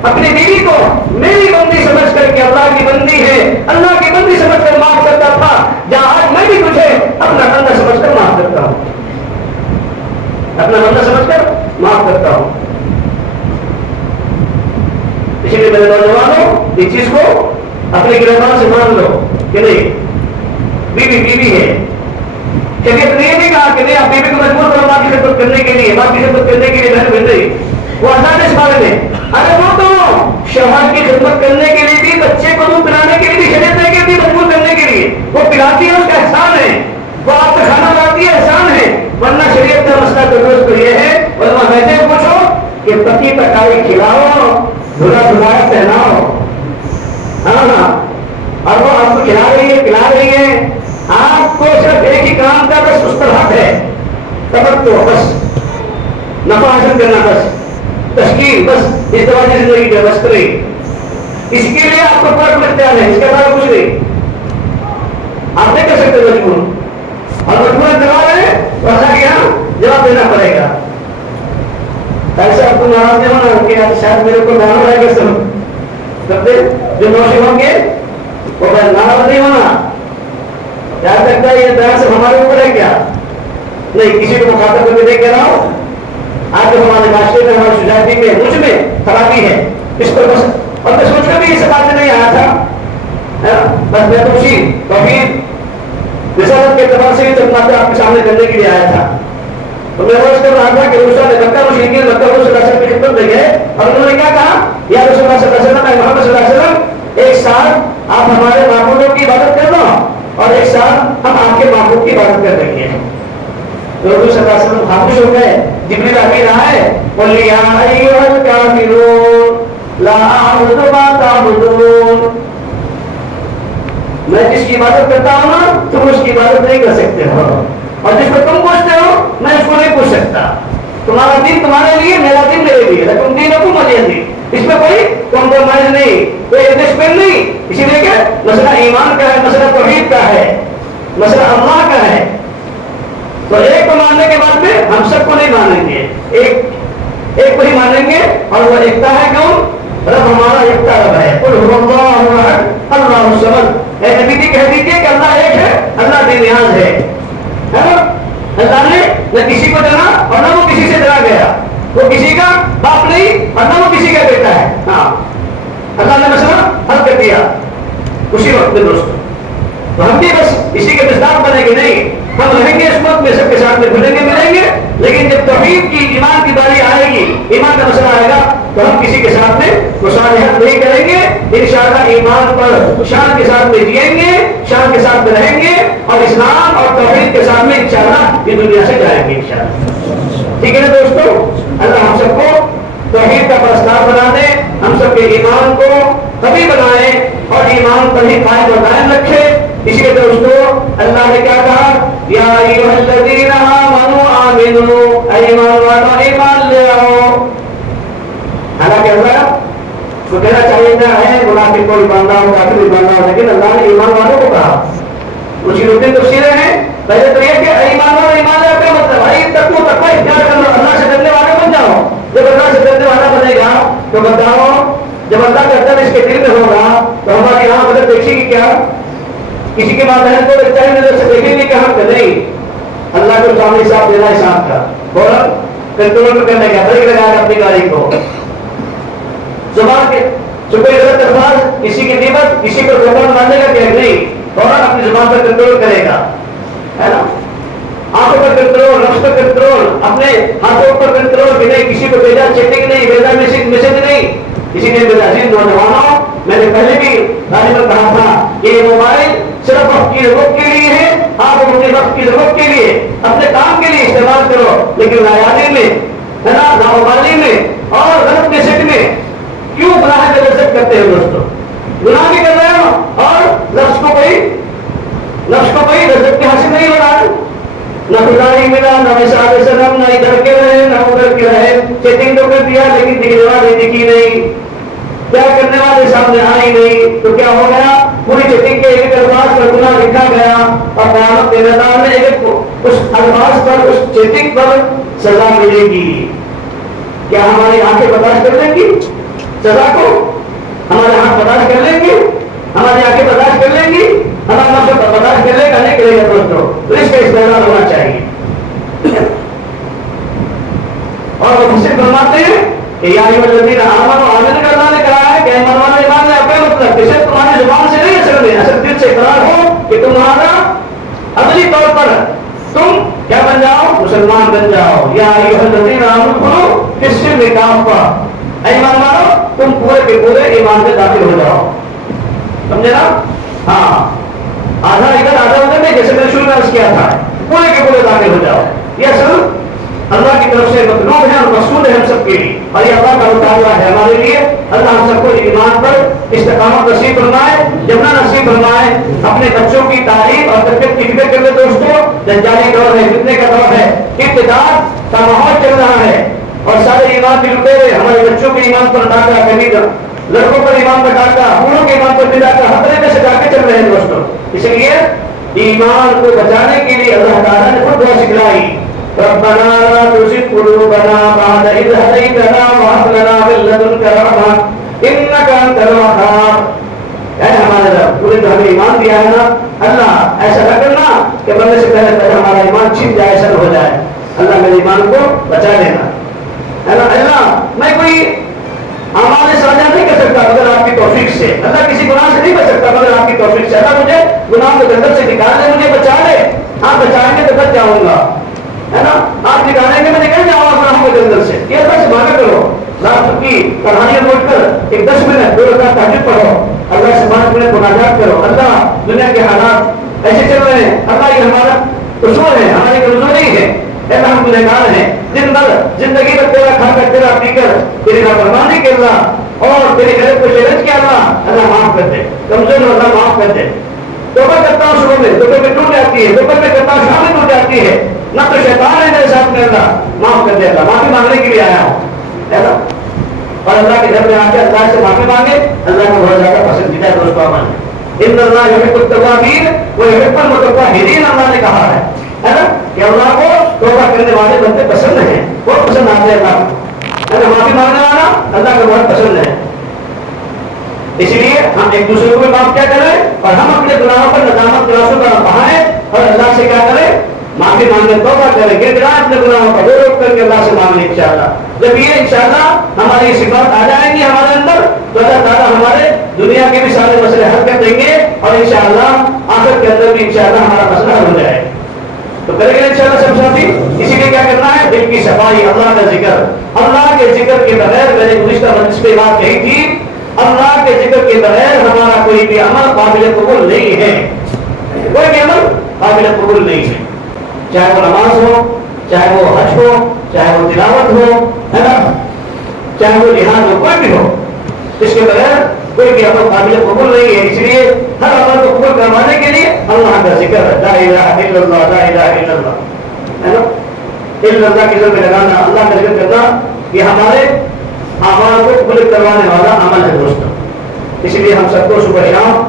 اپنی بیوی کو میری بندی سمجھ کر کے اللہ کی بندی ہے، اللہ کی بندی سمجھ کر معاف کرتا تھا، جہاں آج میں بھی تجھے اپنا بندہ سمجھ کر معاف کرتا ہوں، اپنا بندہ سمجھ کر معاف کرتا ہوں. اسی لیے میرے نوجوانوں اس چیز کو اپنے گرفتار سے مان لو کہ نہیں، بیوی بیوی ہے. شریعت نے یہ نہیں کہا کہ نہیں آپ بیوی کو مجبور کرو ماں کی خدمت کرنے کے لیے، ماں کی خدمت کرنے کے لیے بہن بن رہی، وہ آزاد اس بارے میں. ارے وہ تو شوہر کی خدمت کرنے کے لیے بھی، بچے کو دودھ پلانے کے لیے بھی شریعت نے بھی مجبور کرنے کے لیے، وہ پلاتی ہے، اس کا احسان ہے، وہ آپ کا کھانا بناتی ہے، احسان ہے. ورنہ شریعت کا مسئلہ تو یہ ہے، ورنہ ویسے پوچھو کہ پتی پکائی کھلاؤ، دھلا دھلایا پہناؤ، ہاں، اور وہ آپ کو کھلا رہی ہے، پلا رہی ہے، آپ کو صرف ایک ہی کام کا بس مستحب ہے، تبتو، بس نفع حاصل کرنا، بس تشکیل، بس ازدواجی زندگی کا بس کرے. اس کے لیے آپ کو فرق اختیار ہے، اس کے بعد کچھ نہیں، آپ نہیں کر سکتے مجبور، اور مجبور جواب ہے تو اللہ کے یہاں جواب دینا پڑے گا. ایسا آپ کو ناراض نہیں ہونا کہ شاید میرے کو ناراض رہے گا، سب کرتے جو نوشی ہوں گے وہ ناراض نہیں ہونا. یاد رکھتا ہے یہ بیان صرف ہمارے اوپر ہے کیا نہیں، کسی کو مخاطب کر کے دیکھ کہہ رہا ہوں، آج جو ہمارے معاشرے میں، ہماری سوسائٹی میں مجھ میں خرابی ہے، اس پر بس، اور میں سوچ کر بھی اس بات سے نہیں آیا تھا، بس میں تو اسی توحید رسالت کے اعتبار سے یہ چند باتیں آپ کے سامنے کرنے کے لیے آیا تھا. تو میں عرض کر رہا تھا کہ مکہ مشرکین مکہ کو صلی اللہ علیہ وسلم کی خدمت میں گئے اور انہوں نے کیا کہا، یا رسول اللہ صلی اللہ علیہ وسلم، محمد صلی اللہ علیہ وسلم، ایک سال آپ ہمارے معبودوں کی عبادت کر دو اور ایک سال ہم آپ کے معبود کی عبادت کر رہے ہیں. تو حضور صلی اللہ علیہ وسلم خاموش ہو گئے. جبریل امین آئے، قل یا ایھا الکافرون لا اعبد ما تعبدون، میں جس کی عبادت کرتا ہوں نا تم اس کی عبادت نہیں کر سکتے ہو، اور جس کو تم پوچھتے ہو میں اس کو نہیں پوچھ سکتا. تمہارا دین تمہارے لیے، میرا دین میرے لیے، لیکن دینکم ولیہ دین، اس میں کوئی کمپرومائز نہیں، کوئی ایڈجسٹمنٹ نہیں. اسی لیے کہ مسئلہ ایمان کا ہے، مسئلہ توحید کا ہے، مسئلہ اللہ کا ہے. تو ایک کو ماننے کے بعد میں ہم سب کو نہیں مانیں گے، ایک کو ہی مانیں گے، اور وہ ایکتا ہے کون؟ رب ہمارا ایکتا رب ہے. قل هو اللہ احد اللہ الصمد. اے نبی جی کہہ دیجیے کہ اللہ ایک ہے، اللہ بے نیاز ہے نا. نہ کسی کو ڈرا اور نہ وہ کسی سے ڈرا گیا. وہ کسی کا باپ نہیں اور نہ وہ کسی کا بیٹا ہے. ہاں اللہ نے مسئلہ حل کر دیا اسی وقت میں دوستوں. تو ہم بھی بس اسی کے مصداق بنے گے نہیں, ہم رہیں گے اس وقت میں سب کے ساتھ میں گھلیں گے ملیں گے, لیکن جب توحید کی ایمان کی باری آئے گی, ایمان کا مسئلہ آئے گا, تو ہم کسی کے ساتھ میں مصالحت نہیں کریں گے. انشاءاللہ ایمان پر شان کے ساتھ میں جئیں گے, شان کے ساتھ میں رہیں گے, اور اسلام اور توحید کے ساتھ میں انشاءاللہ یہ دنیا سے جائیں گے انشاءاللہ. ٹھیک ہے نا دوستو, اللہ ہم سب کو توحید کا پرستار بنا دے, ہم سب کے ایمان کو قوی بنائے اور ایمان پر ہی قائم و دائم رکھے. اسی لیے دوستو اللہ نے کیا کہا, یا ایھا الذین آمنوا آمنوا, اے ایمان والو ایمان لے آؤ. حالانکہ اللہ کو کہنا چاہیے نہ ہے منافق کو ایمان لاؤ, کافر ایمان لاؤ, لیکن اللہ نے ایمان والوں کو کہا. اس کی دوسری تفسیریں ہیں. پہلے تو یہ کہ ایمان والو ایمان لے آؤ, کیا مطلب بھائی تقوی اختیار کر لو, اللہ سے ڈرنے والے بن جاؤ. جب اللہ سے ڈرنے والا بنے گا تو بتاؤ, جب اللہ کا ڈر اس کے دل میں ہوگا تو ہماری آنکھ بدل دیکھے گی کیا؟ کسی کے ماں بہن کو چاہے نظر سے دیکھیں گے کہ ہم نہیں, اللہ کو سامنے حساب دینا ہے شام کا, فوراً کنٹرول کرنے کا, بریک لگانا اپنی گاڑی کو. زبان کے جو کوئی غلط الفاظ, کسی کی غیبت, کسی کو زبان ماننے کا کہ نہیں, فوراً اپنی زبان پر کنٹرول کرے گا, ہے نا. آنکھوں پر کنٹرول, نفس پر کنٹرول, اپنے ہاتھوں پر کنٹرول کہ نہیں کسی کو بھیجا چیٹنگ نہیں, بھیجا میسج نہیں. اسی لیے میرے عزیز نوجوانوں, میں نے پہلے بھی غالباً کہا تھا کہ یہ موبائل صرف وقت کی ضرورت کے لیے ہے. آپ اپنے وقت کی ضرورت کے لیے, اپنے کام کے لیے استعمال کرو, لیکن نایابی میں, ہے نا, ناموبالی میں اور غلط میسج میں کیوں گناہ کا لذت کرتے ہو دوستوں؟ گناہ بھی کر رہے ہو اور نفس کو کوئی لذت کے حاصل نہیں ہو رہا ہے. نہ خدا ہی ملا, نہ مثال سلام, نہ ادھر کے رہے نہ ادھر کے رہے. چیٹنگ تو کر دیا لیکن دکھنے والے دکھی نہیں, کیا کرنے والے سامنے آئی نہیں, تو کیا ہو گیا, پوری چیٹنگ کے ایک الفاظ پر گناہ لکھا گیا اور قیامت کے میدان میں ایک اس الفاظ پر, اس چیٹنگ پر سزا ملے گی. کیا ہماری آنکھیں برداشت کر لیں گی سزا کو؟ ہمارے ہاتھ برداشت کر لیں گے, ہماری آنکھیں برداشت کر لیں گی, ہمارا نفس برداشت کر لے گا نہیں کرے گا دوستوں. تو اس کا استعمال ہونا چاہیے. اور وہ مجھ سے فرماتے ہیں کہ یا ایھا الذین آمنوا, آمن کا اللہ نے کہا ہے کہ ایمان والو ایمان لے آؤ. مطلب کہ صرف تمہاری زبان سے نہیں اثر دے, اصل دل سے اقرار ہو کہ تمہارا عملی طور پر تم کیا بن جاؤ, مسلمان بن جاؤ. یا ایھا الذین آمنوا فی السلم کافہ, ایمان والو تم پورے کے پورے ایمان میں داخل ہو جاؤ. سمجھے نا؟ ہاں, آدھا ادھر آدھا ادھر نہیں, جیسے میں نے شروع میں عرض کیا تھا, پورے کے پورے داخل ہو جاؤ. یہ اصل اللہ کی طرف سے مطلوب ہے اور مقصود ہے ہم سب کے لیے, اور یہ اللہ کا مطالبہ ہے ہمارے لیے. اللہ ہم سب کو ایمان پر استقامت نصیب فرمائے, جمنا نصیب فرمائے. اپنے بچوں کی تعلیم اور تربیت کی فکر کر لے دوستوں. دجالی دور ہے, فتنے کا دور ہے, ابتداء کا ماحول چل رہا ہے اور سارے ایمان بھی لٹے ہوئے. ہمارے بچوں کے ایمان پر ڈاکہ, کبھی لڑکوں پر ایمان پر ڈاکہ, بوڑھوں کے ایمان پر بھی ڈاکہ, ہر طرح سے ڈاکے چل رہے ہیں دوستوں. اس لیے ایمان کو بچانے کے لیے اللہ تعالیٰ نے خود دعا سکھلائی, ربنا لا تزغ قلوبنا بعد إذ هديتنا وهب لنا من لدنك رحمة إنك أنت الوهاب. اے ہمارے رب, تو نے تو ہمیں ایمان دیا ہے نا, اللہ ایسا نہ کرنا کہ مرنے سے پہلے ہمارا ایمان چھن جائے, ایسا نہ ہو جائے. اللہ میرے ایمان کو بچا لینا, ہے نا. اللہ میں کوئی اعمال سازا نہیں کر سکتا مگر آپ کی توفیق سے. اللہ کسی گناہ سے نہیں بچ سکتا مگر آپ کی توفیق سے. اللہ مجھے گناہ کے گردن سے نکال لے, مجھے بچا لے. آپ بچائیں گے تو بچ جاؤں گا, ہے نا. آپ نکالیں گے میں نکل جاؤں گا گناہوں کے گردن سے. یہ اللہ سے مانگا کرو. رات کی کہانیاں بول کر ایک 10 منٹ 2 رکعت تہجد پڑھو, اللہ سے 5 منٹ مناجات کرو. اللہ دنیا کے حالات ایسے چل رہے ہیں, اللہ یہ ہمارا اصول ہے, ہماری کمزوری ہے. ہم گنہگار ہیں, دن بھر زندگی میں تیرا کھا کر تیرا پی کر تیری نافرمانی کر اللہ اور تیری غیرت کو چیلنج کیا. اللہ معاف کر دے, کمزور اللہ معاف کر دے. توبہ کرتا ہوں صبح میں, دوپہر میں ٹوٹ جاتی ہے, دوپہر میں کرتا ہوں شام میں ٹوٹ جاتی ہے. نہ تو شیطان ہے میرے ساتھ میں, اللہ معاف کر دے. اللہ معافی مانگنے کے لیے آیا ہوں, ہے نا. اور اللہ کے گھر میں آ کے اللہ سے معافی مانگے. اللہ کو بہت زیادہ پسندیدہ ہے دوستوں عمل. ان اللہ یحب التوابین ویحب المتطہرین, اللہ نے کہا ہے نا کہ اللہ کو توبہ کرنے والے بندے پسند ہیں, بہت پسند آتے ہیں اللہ کو, ہے نا. معافی مانگنے والا اللہ کو بہت پسند ہے. اس لیے ہم ایک دوسرے کو معاف کیا کریں اور ہم اپنے گناہوں پر ندامت تلاشوں کا بہائیں اور اللہ سے کیا کریں, معافی مانگنے توبہ کریں گے، بنا اپنے گناہوں کا روک کر کے اللہ سے مانگیں انشاءاللہ۔ جب یہ انشاءاللہ ہماری صفات آ جائیں گی ہمارے اندر تو اللہ تعالیٰ ہمارے دنیا کے بھی سارے مسئلے حل کر دیں گے اور انشاءاللہ آخرت کے اندر بھی انشاءاللہ ہمارا مسئلہ حل ہو جائے گا۔ تو کریں گے انشاءاللہ سب ساتھی۔ اسی لیے کیا کرنا ہے؟ دل کی صفائی، اللہ کا ذکر۔ اللہ کے ذکر کے بغیر، میں نے گزشتہ مجلس پہ بات کہی تھی، اللہ کے ذکر کے بغیر ہمارا کوئی بھی عمل قابل قبول نہیں ہے، کوئی بھی عمل قابل قبول نہیں ہے، چاہے وہ نماز ہو، چاہے وہ حج ہو، چاہے وہ تلاوت ہو، ہے نا، چاہے وہ جہاد ہو، کوئی بھی ہو، اس کے بغیر کوئی بھی عمل قابل قبول نہیں ہے۔ اس لیے ہر عمل کو قبول کروانے کے لیے اللہ کا ذکر ہے، لا الہ الا اللہ، لا الہ الا اللہ، ہے نا، الا اللہ کی ذکر لگانا، اللہ کا ذکر کرنا، یہ ہمارے اعمال کو قبول کروانے والا عمل ہے دوستوں۔ اسی لیے ہم سب کو صبح شام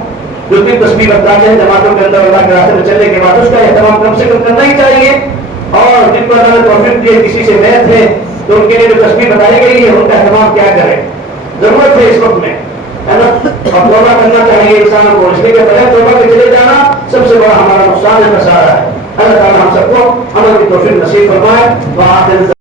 جو بھی تسبیح بتاتے ہیں جماعتوں کے اندر اللہ کے راستے میں چلنے کے بعد اس کا اہتمام کم سے کم کرنا ہی چاہیے، اور جن کو اللہ نے توفیق دی ہے کسی سے بیعت ہے تو ان کے لیے جو تسبیح بتائی گئی ہے ان کا اہتمام کیا کرے، ضرورت ہے اس وقت میں، ہے نا، اور توبہ کرنا چاہیے انسان کو، اس لیے کہ بغیر توبہ کے چلے جانا سب سے بڑا ہمارا نقصان ہے، خسارہ ہے۔ اللہ تعالیٰ ہم سب کو عمل کی توفیق نصیب فرمائے۔